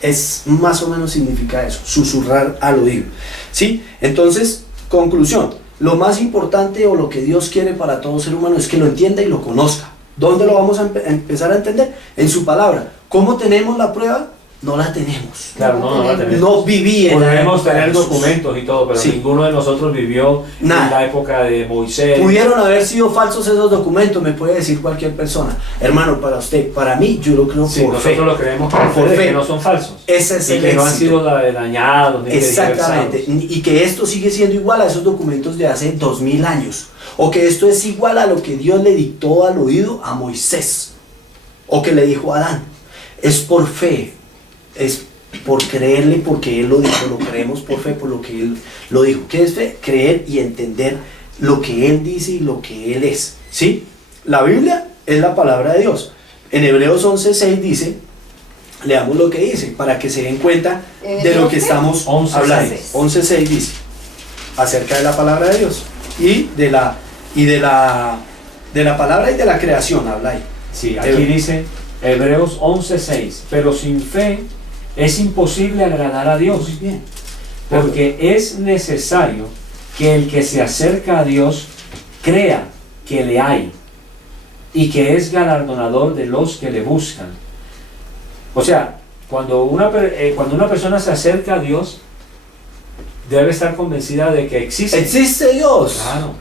Es más o menos significa eso, susurrar al oído. ¿Sí? Entonces, conclusión, lo más importante o lo que Dios quiere para todo ser humano es que lo entienda y lo conozca. ¿Dónde lo vamos a empezar a entender? En su palabra. ¿Cómo tenemos la prueba? No la tenemos. Claro, no la tenemos. No viví en la Podemos época de tener Jesús. documentos y todo, pero Sí. ninguno de nosotros vivió Nada. en la época de Moisés. Pudieron haber sido falsos esos documentos, me puede decir cualquier persona. Hermano, para usted, para mí, yo lo creo Sí, por fe. nosotros lo creemos por Por fe, fe. que no son falsos. Ese es Y el que no han éxito. sido dañados ni Exactamente, tergiversados. y que esto sigue siendo igual a esos documentos de hace 2000 años, o que esto es igual a lo que Dios le dictó al oído a Moisés, o que le dijo a Adán. Es por fe, es por creerle porque Él lo dijo, lo creemos por fe por lo que Él lo dijo. ¿Qué es fe? Creer y entender lo que Él dice y lo que Él es, ¿sí? La Biblia es la palabra de Dios. En Hebreos 11:6 dice, leamos lo que dice, para que se den cuenta de lo que estamos 11:6. hablando. 11:6 dice, acerca de la palabra de Dios y de la palabra y de la creación, habla ahí. Sí, aquí dice Hebreos 11:6, pero sin fe es imposible agradar a Dios, Muy bien. porque es necesario que el que se acerca a Dios crea que le hay y que es galardonador de los que le buscan. O sea, cuando una persona se acerca a Dios, debe estar convencida de que existe. Existe Dios, Claro,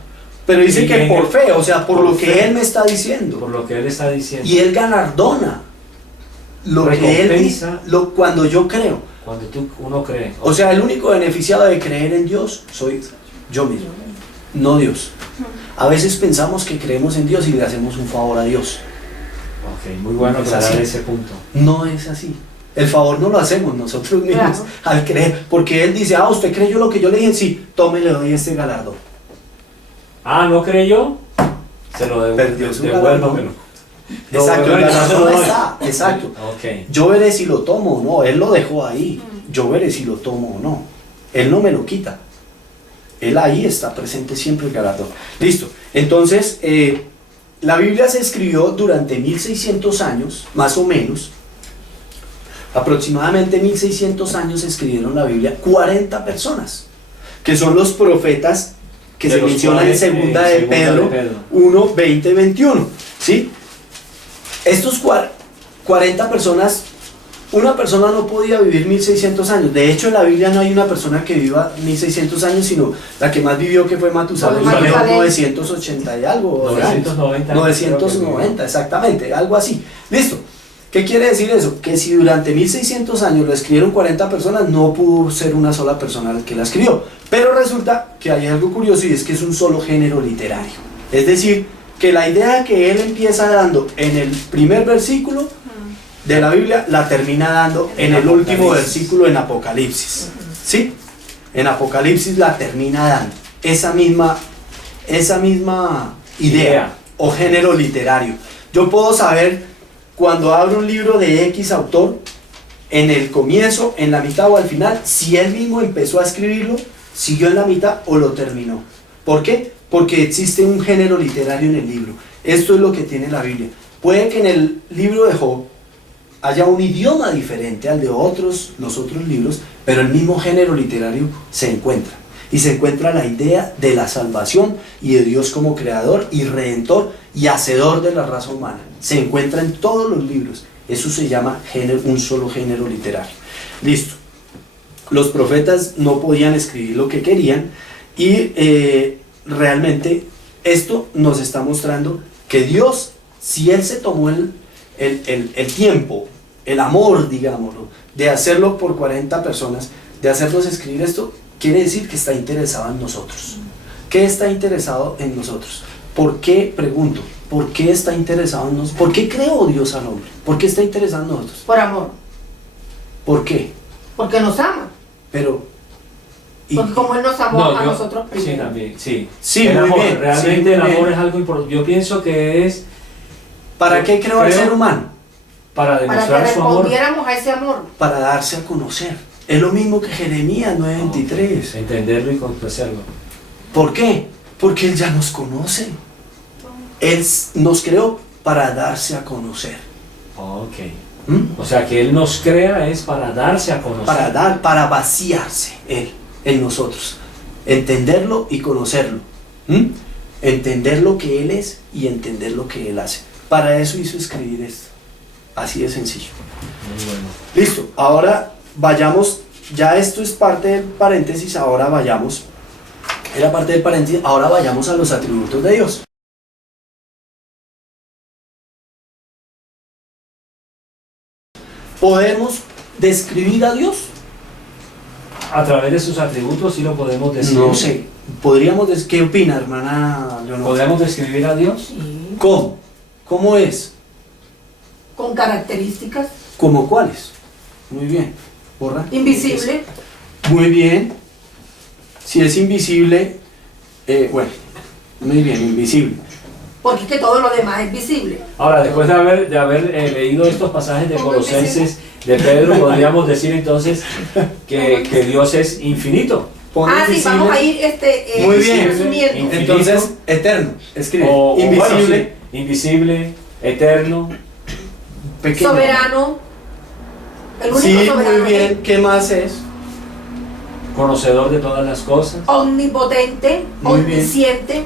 pero dice Y que en por el- fe, o sea, por por lo que fe. Él me está diciendo. por lo que Él está diciendo. Y Él galardona lo que Él dice, Recompensa. cuando yo creo. Cuando uno cree. O sea, el único beneficiado de creer en Dios soy yo mismo, no Dios. A veces pensamos que creemos en Dios y le hacemos un favor a Dios. Ok, muy bueno Es aclarar así. ese punto. No es así. El favor no lo hacemos nosotros mismos Claro. al creer. Porque Él dice, usted creyó lo que yo le dije, sí, tome, le doy este galardón. Ah, ¿no creyó? Se lo Perdió su devuélvamelo. Exacto, el bueno, galardón no se lo doy. está, exacto. Ok. Yo veré si lo tomo o no. Él lo dejó ahí. Yo veré si lo tomo o no. Él no me lo quita. Él ahí está presente siempre el galardón. Listo. Entonces, la Biblia se escribió durante 1600 años, más o menos. Aproximadamente 1600 años se escribieron la Biblia 40 personas, que son los profetas que De se los mencionan en cuales, segunda de Pedro 1, 20, 21. ¿Sí? Estos 40 personas, una persona no podía vivir 1600 años. De hecho, en la Biblia no hay una persona que viva 1600 años, sino la que más vivió, que fue Matusalén, Matusalén. vivió 980 y algo. 990. 990, exactamente, algo así. Listo. ¿Qué quiere decir eso? Que si durante 1600 años lo escribieron 40 personas, no pudo ser una sola persona la que la escribió. Pero resulta que hay algo curioso y es que es un solo género literario. Es decir, que la idea que él empieza dando en el primer versículo de la Biblia, la termina dando en el último versículo en Apocalipsis. ¿Sí? En Apocalipsis la termina dando. Esa misma idea o género literario. Yo puedo saber cuando abro un libro de X autor, en el comienzo, en la mitad o al final, si él mismo empezó a escribirlo, siguió en la mitad o lo terminó. ¿Por qué? Porque existe un género literario en el libro. Esto es lo que tiene la Biblia. Puede que en el libro de Job haya un idioma diferente al de los otros libros, pero el mismo género literario se encuentra. Y se encuentra la idea de la salvación y de Dios como creador y redentor y hacedor de la raza humana. Se encuentra en todos los libros. Eso se llama un solo género literario. Listo. Los profetas no podían escribir lo que querían y realmente esto nos está mostrando que Dios, si Él se tomó el tiempo, el amor, digámoslo, de hacerlo por 40 personas, de hacernos escribir esto, quiere decir que está interesado en nosotros. ¿Qué está interesado en nosotros? ¿Por qué, pregunto, por qué está interesado en nosotros? ¿Por qué creó Dios al hombre? ¿Por qué está interesado en nosotros? Por amor. ¿Por qué? Porque nos ama. Pero... Porque como Él nos amó a nosotros primero. Sí, también, sí. Sí, el muy amor, bien. realmente Sí, el muy amor bien. es algo importante. Yo pienso que es... ¿Para qué creó al creo- ser humano? Para Para que demostrar su amor. respondiéramos a ese amor. Para darse a conocer. Es lo mismo que Jeremías 9:23. Entenderlo y conocerlo. ¿Por qué? Porque Él ya nos conoce. Él nos creó para darse a conocer. Ok. ¿Mm? O sea, que Él nos crea es para darse a conocer. Para vaciarse Él en nosotros. Entenderlo y conocerlo. ¿Mm? Entender lo que Él es y entender lo que Él hace. Para eso hizo escribir esto. Así de sencillo. Muy bueno. Listo, ahora vayamos, ya esto es parte del paréntesis, ahora vayamos, era parte del paréntesis, ahora vayamos a los atributos de Dios. ¿Podemos describir a Dios? A través de sus atributos sí lo podemos describir. No sé, ¿qué opina, hermana Leonor? ¿Podemos describir a Dios? Sí. ¿Cómo? ¿Cómo es? Con características. ¿Cómo cuáles? Muy bien, borra. Invisible. Muy bien. Si es invisible, bueno, muy bien, invisible. Porque es que todo lo demás es visible. Ahora, después de haber leído estos pasajes de Colosenses de Pedro, podríamos decir entonces que Dios es infinito. Pon Sí, invisible. vamos a ir Muy bien. resumiendo. Infinito. Entonces, eterno, escribe. O invisible, bueno, sí, invisible, eterno, pequeño. Soberano. El único Sí, soberano. muy bien. ¿Qué más es? conocedor de todas las cosas. Omnipotente, Muy bien. omnisciente,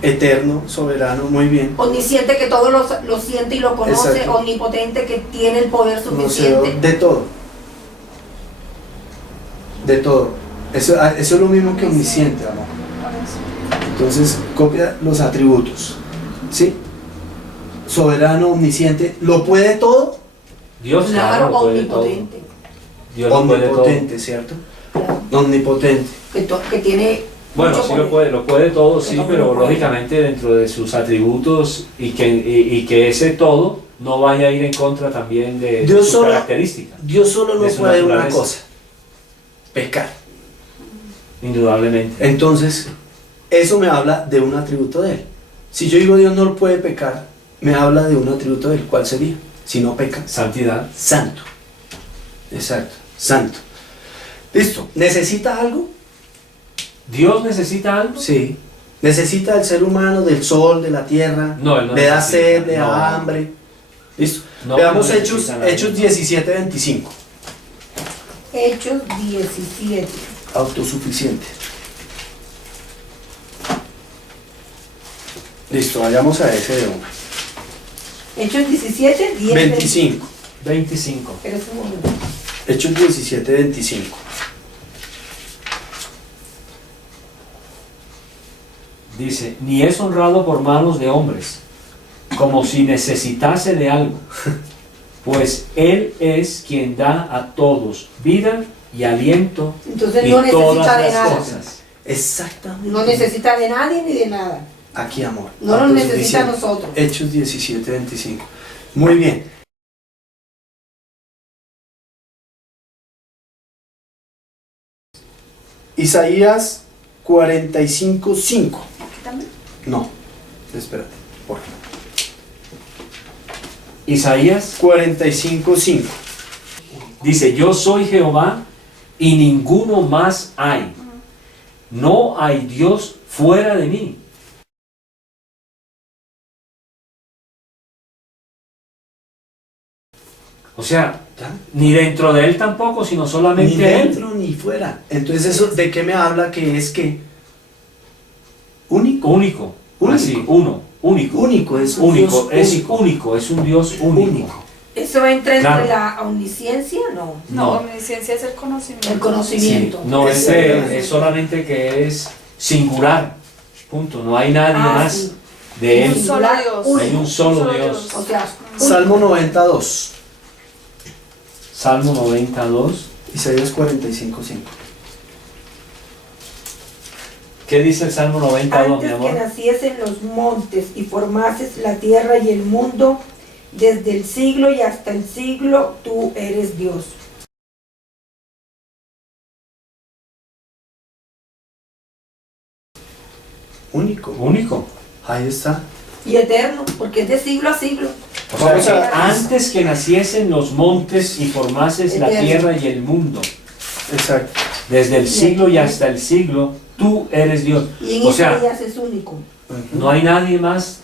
Eterno, soberano, muy bien. omnisciente que todo lo siente y lo conoce, Exacto. omnipotente que tiene el poder Conocedor suficiente. de todo. De todo. Eso es lo mismo que omnisciente, amor. Entonces, copia los atributos. ¿Sí? Soberano, omnisciente, ¿lo puede todo? Dios Claro, lo puede todo. omnipotente. Dios lo puede todo. Omnipotente, ¿cierto? Claro. Omnipotente. Que tiene Bueno, mucho sí poder. lo puede todo, sí, todo pero lo puede. lógicamente dentro de sus atributos y que ese todo no vaya a ir en contra también de Dios sus solo- características, Dios solo no De su puede una naturaleza. cosa: pecar. indudablemente. Entonces, eso me habla de un atributo de Él. Si yo digo Dios no puede pecar, me habla de un atributo de Él. ¿Cuál sería? Si no peca. Santidad. Santo. Exacto, santo. Listo. ¿Necesita algo? ¿Dios necesita algo? Sí. ¿Necesita el ser humano del sol, de la tierra? No, Él no ¿Le da necesita, sed, le no. da hambre? Listo. No, Veamos no Hechos, necesita nada. Hechos 17:25. Hechos 17. Autosuficiente. Listo, vayamos a ese de una. Hechos 17, 10. 25. 25. Pero es un momento. Hechos 17:25. Dice, ni es honrado por manos de hombres, como si necesitase de algo, pues Él es quien da a todos vida y aliento Entonces y no necesita todas de las nada. cosas. Exactamente. No necesita de nadie ni de nada. Aquí, amor. No lo necesita Autosuficiencia. a nosotros. Hechos 17, 25. Muy bien. Isaías 45, 5. Aquí también. No, espérate, por favor. Isaías 45, 5. dice, yo soy Jehová y ninguno más hay. No hay Dios fuera de mí. O sea, ¿Ya? ni dentro de Él tampoco, sino Ni solamente Él. dentro ni fuera. Entonces, ¿eso de qué me habla? Que es que único. Único. Único. Así, uno. Único. Único, es un Único. Dios Es único. único. Es un Dios único. Único. ¿Eso entra entre Claro. la omnisciencia? No. No, omnisciencia es el conocimiento. El conocimiento. Sí. No, Es- es solamente que es singular. Punto. No hay nadie más Sí. de Un Él. solo Dios. Hay un solo Dios. O sea, Salmo 92. Salmo 92. Isaías 45, 5. ¿Qué dice el Salmo 92, mi antes que amor? naciesen los montes y formases la tierra y el mundo, desde el siglo y hasta el siglo, tú eres Dios. Único. Único. Ahí está. Y eterno, porque es de siglo a siglo. O sea, Vamos que a- antes que naciesen los montes y formases la Eterno. tierra y el mundo, Exacto. desde el siglo y hasta el siglo, tú eres Dios. Y en O sea, Isaías es único. no hay nadie más,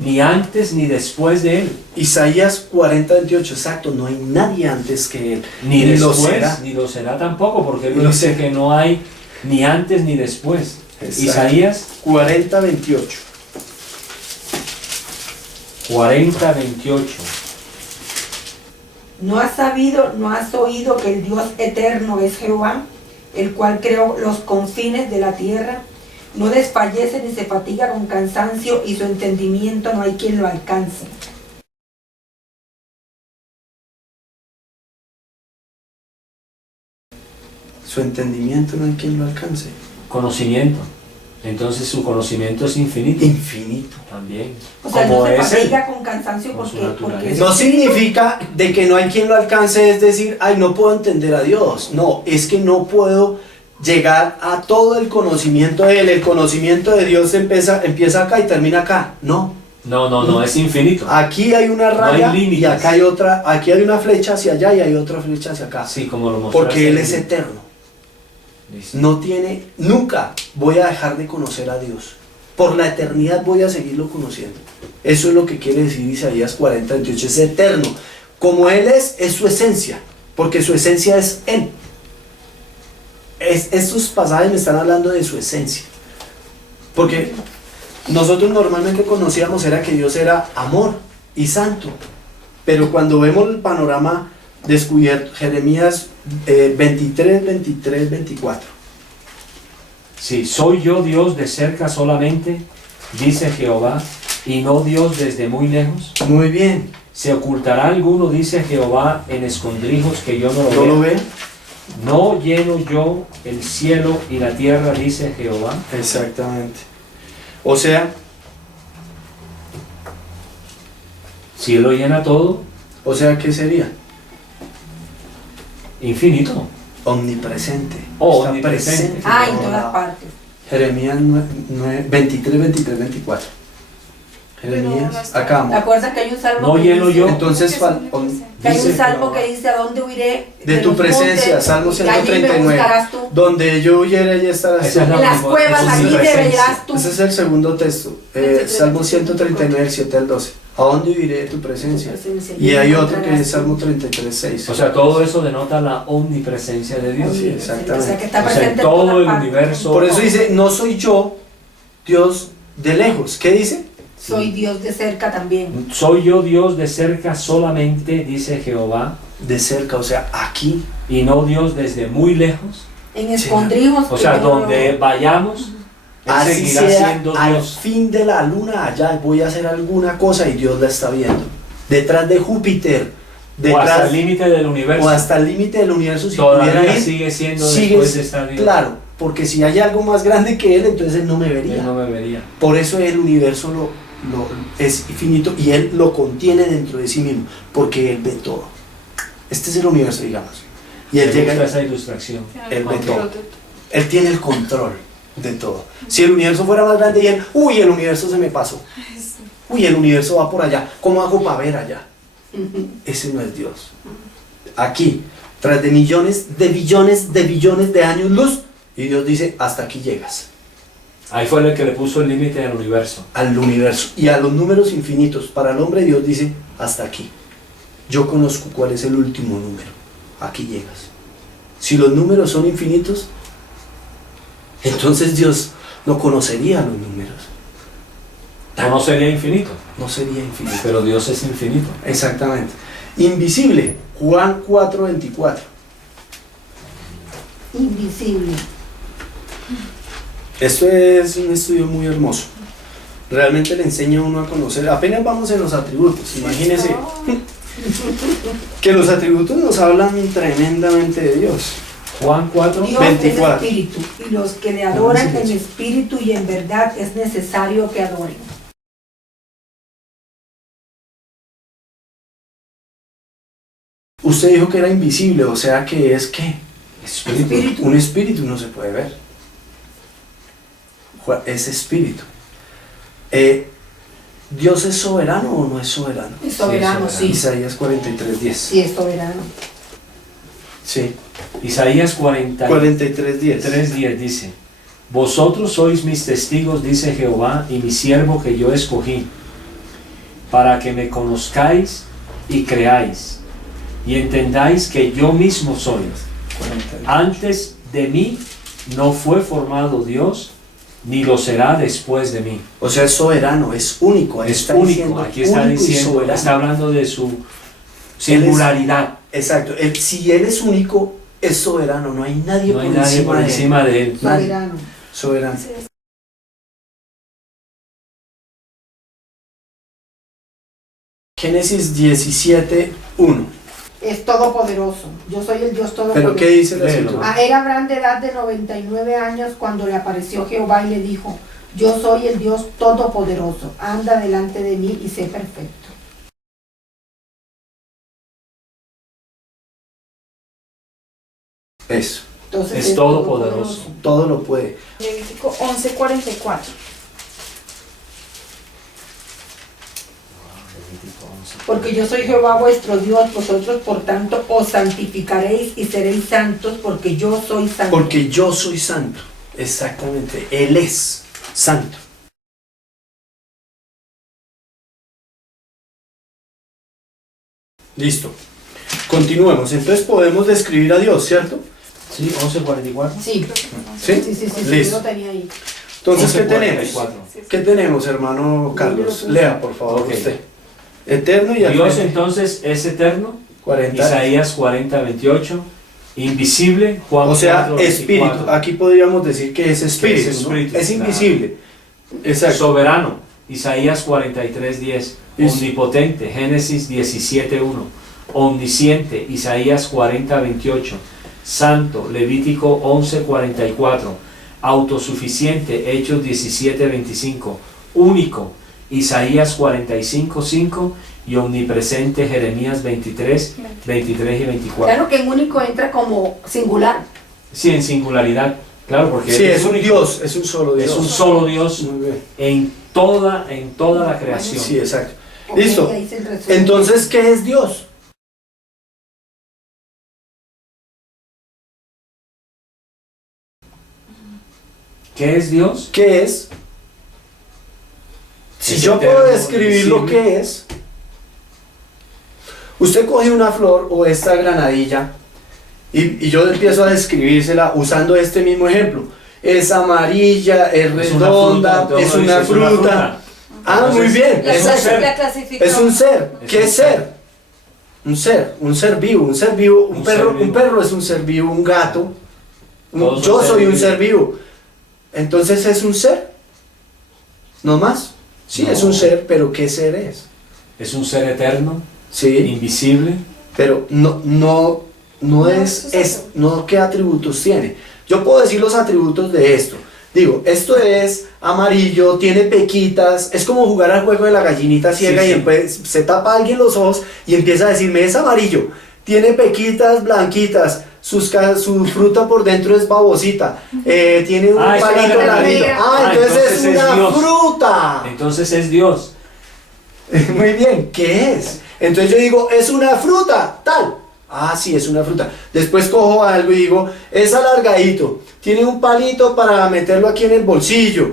ni antes ni después de Él. Isaías 40, 28. Exacto. No hay nadie antes que él. Ni lo después, será. ni lo será tampoco, porque Él Lo dice será. que no hay ni antes ni después. Exacto. Isaías 40, 28. 40, 28. ¿No has sabido, no has oído que el Dios eterno es Jehová, el cual creó los confines de la tierra? No desfallece ni se fatiga con cansancio, y su entendimiento no hay quien lo alcance. Su entendimiento no hay quien lo alcance. Conocimiento. Entonces su conocimiento es infinito Infinito. también. O sea, Como no se es Él. fatiga con cansancio Con su porque naturaleza. No significa de que no hay quien lo alcance, es decir, ay, no puedo entender a Dios. No, es que no puedo llegar a todo el conocimiento de Él. El conocimiento de Dios empieza acá y termina acá. No. No, es infinito. Aquí hay una No hay raya límites. y acá hay otra. Aquí hay una flecha hacia allá y hay otra flecha hacia acá. Así como lo mostraste. Porque Él es eterno. Dice. No tiene, nunca voy a dejar de conocer a Dios. Por la eternidad voy a seguirlo conociendo. Eso es lo que quiere decir Isaías 40, 28. Es eterno. Como Él es su esencia. Porque su esencia es Él. Estos pasajes me están hablando de su esencia. Porque nosotros normalmente conocíamos era que Dios era amor y santo. Pero cuando vemos el panorama descubierto, Jeremías 23, 23, 24. Sí, soy yo Dios de cerca solamente, dice Jehová, y no Dios desde muy lejos. Muy bien. ¿Se ocultará alguno, dice Jehová, en escondrijos que yo no lo ¿No lo vea? ven? No lleno yo el cielo y la tierra, dice Jehová. Exactamente. O sea, Si Él lo llena todo, ¿qué sería? infinito. Omnipresente. Oh, Está omnipresente. presente Ah, en todo todas lado. partes. Jeremías 23, 23, 24. Jeremías, no está. acá, ¿Te amor. acuerdas que hay un salmo No que lleno dice, yo. Entonces, ¿Cómo que es omnipresente? que hay un Dice salmo Jehová. que dice, ¿a dónde huiré? de tu los presencia, montes? Salmo Y allí me 139. buscarás tú. Donde yo huyera, allí estarás Esa es tú. la En las mejor- cuevas, esa es allí mi te presencia. verás tú. Ese es el segundo texto, Salmo 139, del 7 al 12. ¿A dónde huiré de tu presencia? Y hay otro que es Salmo 33, 6. O sea, todo eso denota la omnipresencia de Dios. Sí, O sea, exactamente. que está O sea, presente en en todo todas el partes. universo. Por eso dice, no soy yo, Dios de lejos. ¿Qué dice? Soy Dios de cerca también. Soy yo Dios de cerca solamente, dice Jehová, De cerca, o sea, aquí. y no Dios desde muy lejos. En escondrijos. O sea, que yo no- donde vayamos, Él Así seguirá sea, siendo al Dios. fin de la luna allá voy a hacer alguna cosa y Dios la está viendo. Detrás de Júpiter O hasta detrás el límite del universo. o hasta el límite del universo, si Todavía pudiera ir, sigue siendo sigue- después de estar Dios. claro, porque si hay algo más grande que él, entonces él no me vería. Él no me vería. Por eso el universo es infinito y él lo contiene dentro de sí mismo, porque él ve todo. Este es el universo, digamos. Y él Me llega gusta y esa ilustración. él ve todo. Él tiene el control de todo. Si el universo fuera más grande y él, uy, el universo se me pasó. Uy, el universo va por allá. ¿Cómo hago para ver allá? Ese no es Dios. Aquí, tras de millones de billones de billones de años luz, y Dios dice, hasta aquí llegas. Ahí fue el que le puso el límite al universo. Al universo y a los números infinitos. Para el hombre Dios dice, hasta aquí. Yo conozco cuál es el último número. Aquí llegas. Si los números son infinitos, entonces Dios no conocería los números. O no sería infinito, No sería infinito. pero Dios es infinito. Exactamente. Invisible. Juan 4:24. Invisible. Esto es un estudio muy hermoso. Realmente le enseña a uno a conocer. Apenas vamos en los atributos. Imagínense que los atributos nos hablan tremendamente de Dios. Juan 4, Dios 24. es espíritu, y los que le adoran en espíritu y en verdad es necesario que adoren. Usted dijo que era invisible, o sea que es ¿qué? Espíritu. Un espíritu no se puede ver. Es espíritu. ¿Dios es soberano o no es soberano? Es soberano, Sí, sí. Isaías 43:10. Sí, es soberano. Sí. Isaías 43, 43:10. 10 dice: Vosotros sois mis testigos, dice Jehová, y mi siervo que yo escogí, para que me conozcáis y creáis, y entendáis que yo mismo soy. 43. Antes de mí no fue formado Dios, ni lo será después de mí. O sea, es soberano, es único. Ahí Es está único, diciendo, aquí está único y diciendo, soberano. está hablando de su singularidad. Exacto. Si él es único, es soberano. No hay nadie, No hay nadie por encima de él. Nadie. Soberano. Soberano. Génesis 17:1. Es todopoderoso. Yo soy el Dios todopoderoso. ¿Pero qué dice la Léelo. escritura? Era Abraham de edad de 99 años cuando le apareció Jehová y le dijo: Yo soy el Dios todopoderoso. Anda delante de mí y sé perfecto. Eso. Entonces Es todopoderoso. Todo lo puede. Levítico 11:44. Porque yo soy Jehová vuestro Dios, vosotros por tanto os santificaréis y seréis santos, porque yo soy santo. Porque yo soy santo. Exactamente. Él es santo. Listo. Continuemos. Entonces podemos describir a Dios, ¿cierto? Sí, 11:44. Sí, ¿Sí? sí, Listo. yo lo tenía ahí. Entonces, ¿qué 11:44. tenemos? ¿Qué tenemos, hermano Carlos? Lea, por favor, Ok. usted. Eterno y al Dios frente. entonces es eterno, 40. Isaías 40:28, invisible, Juan O sea, 4:24. espíritu. Aquí podríamos decir que es espíritu. Que es ¿no? espíritu, Es claro. invisible. Exacto. Soberano, Isaías 43:10, Eso. omnipotente, Génesis 17:1, omnisciente, Isaías 40:28, santo, Levítico 11:44, autosuficiente, Hechos 17:25, único, Isaías 45:5 y omnipresente, Jeremías 23 y 24. Claro que en único entra como singular. Sí, en singularidad, claro, porque Sí, Él es un único. Dios, es un solo Dios. Es un solo Dios Muy bien. en toda la creación. Sí, exacto. Ok, Listo. ahí se resuelve. Entonces, ¿qué es Dios? ¿Qué es Dios? ¿Qué es? Si Es yo eterno, puedo describir lo invisible. que es, usted coge una flor o esta granadilla y yo empiezo a describírsela usando este mismo ejemplo. Es amarilla, es una fruta, redonda, es todo una dice, fruta. Ah, Entonces, muy bien. La, Es un ser. la clasificó. Es un ser. Es ¿Qué un es ser. ser? Un ser vivo, un ser vivo, un Un perro, ser vivo. un perro es un ser vivo, un gato. Todos son Yo seres soy un vivos. ser vivo. Entonces es un ser. ¿No más? Sí, No. es un ser, pero ¿qué ser es? Es un ser eterno, Sí, invisible, pero no no qué atributos tiene. Yo puedo decir los atributos de esto. Digo, esto es amarillo, tiene pequitas, es como jugar al juego de la gallinita ciega, Sí, y sí. después se tapa alguien los ojos y empieza a decirme, es amarillo, tiene pequitas blanquitas, su fruta por dentro es babosita, tiene un Ah, es palito una larguito. granadilla. Entonces es entonces es una Dios. fruta. Entonces es Dios. Muy bien, ¿qué es? Entonces yo digo, es una fruta, tal. Ah, sí, es una fruta. Después cojo algo y digo, es alargadito, tiene un palito para meterlo aquí en el bolsillo,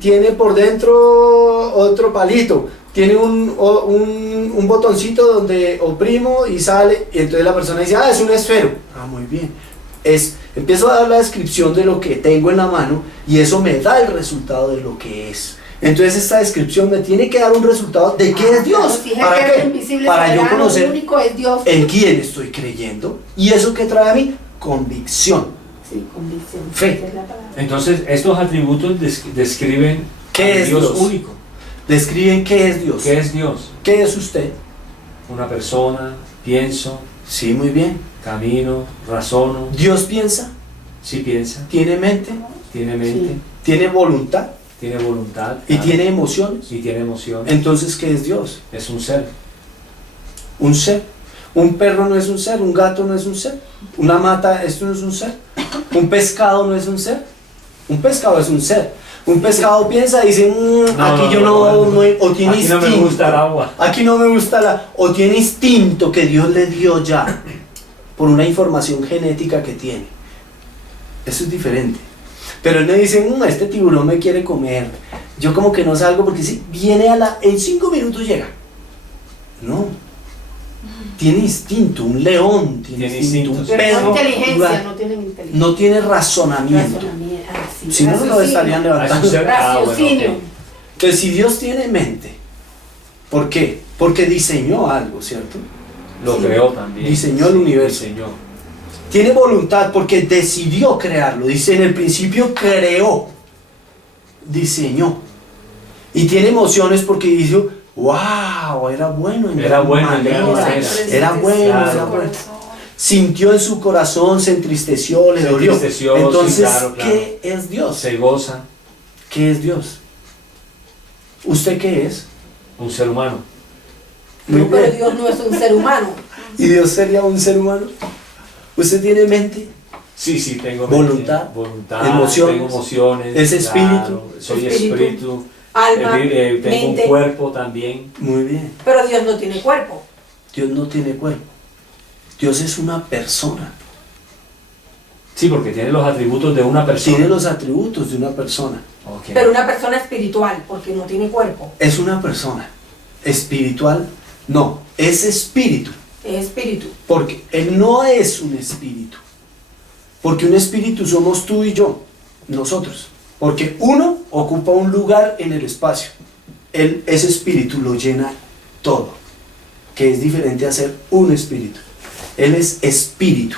tiene por dentro otro palito, tiene un botoncito donde oprimo y sale, y entonces la persona dice, ah, es un esfero. Ah, muy bien. Empiezo a dar la descripción de lo que tengo en la mano y eso me da el resultado de lo que es. Entonces esta descripción me tiene que dar un resultado de qué es Dios. Si es ¿Para el qué? invisible, Para yo soberano, conocer único es Dios. en quién estoy creyendo. ¿Y eso qué trae a mí? Convicción. Sí, convicción. Fe. Esa es la palabra. Entonces estos atributos describen ¿Qué al es Dios Dios? único. Describen qué es Dios. ¿Qué es Dios? ¿Qué es usted? Una persona, pienso, Sí, muy bien. camino, razono, Dios piensa, sí piensa, tiene mente, tiene mente, tiene voluntad tiene voluntad y claro, tiene emociones. y tiene emociones. Entonces, ¿qué es Dios? Es un ser. Un ser. Un perro no es un ser, un gato no es un ser, una mata, esto no es un ser, un pescado no es un ser, un pescado es un ser. Un pescado piensa y dice, aquí yo no, o tiene aquí instinto. no me gusta el agua. Aquí no me gusta o tiene instinto que Dios le dio ya, por una información genética que tiene. Eso es diferente. Pero él me dice, este tiburón me quiere comer. Yo como que no salgo porque si viene en 5 minutos llega. No. Tiene instinto, un león tiene Tiene instinto, un instintos. Pero no perro inteligencia, no tienen inteligencia. no tiene razonamiento. Razonamiento. Ah, sí. Si no, no lo estarían Es un levantando. ser. Raciocinio. ok. Entonces, si Dios tiene mente, ¿por qué? Porque diseñó algo, ¿cierto? Lo Sí. creó también. Diseñó el universo. Diseñó. Tiene voluntad porque decidió crearlo. Dice, en el principio creó, diseñó. Y tiene emociones porque dijo, wow, era bueno en Era gran bueno en gran manera. manera. Era bueno, Claro. era bueno. Sintió en su corazón, se entristeció, le Se dolió. entristeció, sí, Entonces, claro, claro. ¿qué es Dios? Se goza. ¿Qué es Dios? ¿Usted qué es? Un ser humano. Muy No, pero bien. Dios no es un ser humano. ¿Y Dios sería un ser humano? ¿Usted tiene mente? Sí, sí, tengo Voluntad, mente, voluntad, emociones, tengo emociones. es espíritu, claro, soy espíritu. Alma, Tengo mente. un cuerpo también. Muy bien. Pero Dios no tiene cuerpo. Dios no tiene cuerpo. Dios es una persona. Sí, porque tiene los atributos de una persona. Tiene los atributos de una persona. Ok. Pero una persona espiritual, porque no tiene cuerpo. Es una persona. Espiritual, no. Es espíritu. Es espíritu. Porque Él no es un espíritu. Porque un espíritu somos tú y yo. Nosotros. Porque uno ocupa un lugar en el espacio. Ese espíritu lo llena todo. Que es diferente a ser un espíritu. Él es espíritu.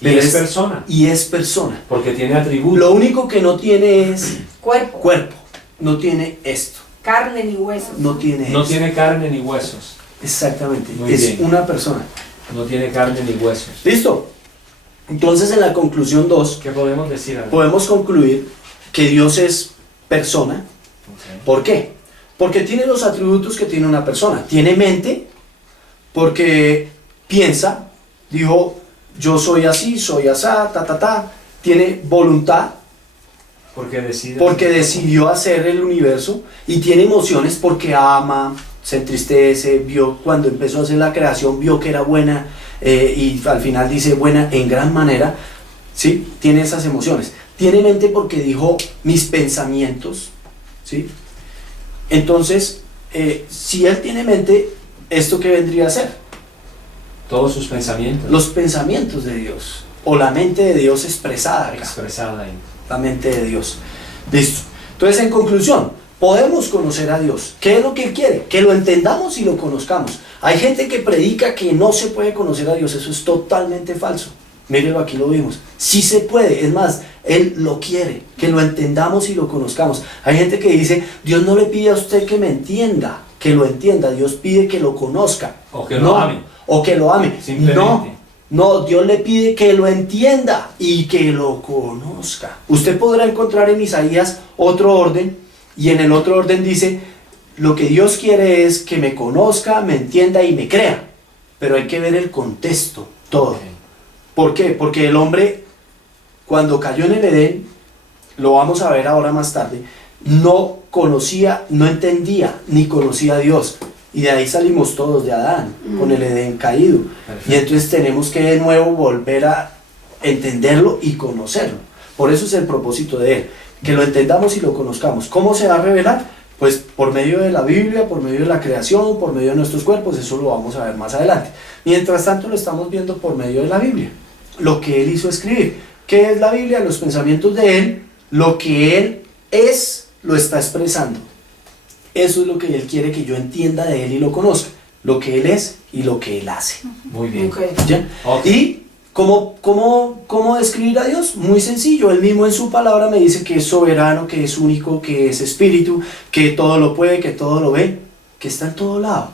y Pero es persona. Y es persona. Porque tiene atributos. Lo único que no tiene es Cuerpo. cuerpo. No tiene esto. Carne ni huesos. No tiene No esto. tiene carne ni huesos. Exactamente. Muy Es bien. una persona. No tiene carne ni huesos. ¿Listo? Entonces en la conclusión 2 ¿Qué podemos decir? Ana? podemos concluir que Dios es persona. Ok. ¿Por qué? Porque tiene los atributos que tiene una persona. Tiene mente, porque piensa, dijo, yo soy así, soy asá, ta, ta, ta. Tiene voluntad, Porque decide. porque decidió hacer el universo. Y tiene emociones porque ama, se entristece, vio cuando empezó a hacer la creación, vio que era buena, y al final dice buena en gran manera. ¿Sí? Tiene esas emociones. Tiene mente porque dijo mis pensamientos. ¿Sí? Entonces, si él tiene mente, ¿esto qué vendría a ser? Todos sus pensamientos. Los pensamientos de Dios, o la mente de Dios expresada acá. Expresada ahí. La mente de Dios. Listo. Entonces, en conclusión, podemos conocer a Dios. ¿Qué es lo que Él quiere? Que lo entendamos y lo conozcamos. Hay gente que predica que no se puede conocer a Dios. Eso es totalmente falso. Mírenlo, aquí lo vimos. Sí se puede. Es más, Él lo quiere. Que lo entendamos y lo conozcamos. Hay gente que dice, Dios no le pide a usted que me entienda. que lo entienda, Dios pide que lo conozca. O que lo ame. O que lo ame. Simplemente. No, Dios le pide que lo entienda y que lo conozca. Usted podrá encontrar en Isaías otro orden, y en el otro orden dice, lo que Dios quiere es que me conozca, me entienda y me crea. Pero hay que ver el contexto, todo. Ok. ¿Por qué? Porque el hombre, cuando cayó en el Edén, lo vamos a ver ahora más tarde, no conocía, no entendía, ni conocía a Dios. Y de ahí salimos todos de Adán, con el Edén caído. Perfecto. Y entonces tenemos que de nuevo volver a entenderlo y conocerlo. Por eso es el propósito de él, que lo entendamos y lo conozcamos. ¿Cómo se va a revelar? Pues por medio de la Biblia, por medio de la creación, por medio de nuestros cuerpos, eso lo vamos a ver más adelante. Mientras tanto lo estamos viendo por medio de la Biblia, lo que él hizo escribir. ¿Qué es la Biblia? Los pensamientos de él, lo que él es, lo está expresando. Eso es lo que él quiere que yo entienda de él y lo conozca, lo que él es y lo que él hace. Muy bien. Ok. ¿Ya? Ok. Y ¿cómo describir a Dios? Muy sencillo, él mismo en su palabra me dice que es soberano, que es único, que es espíritu, que todo lo puede, que todo lo ve, que está en todo lado.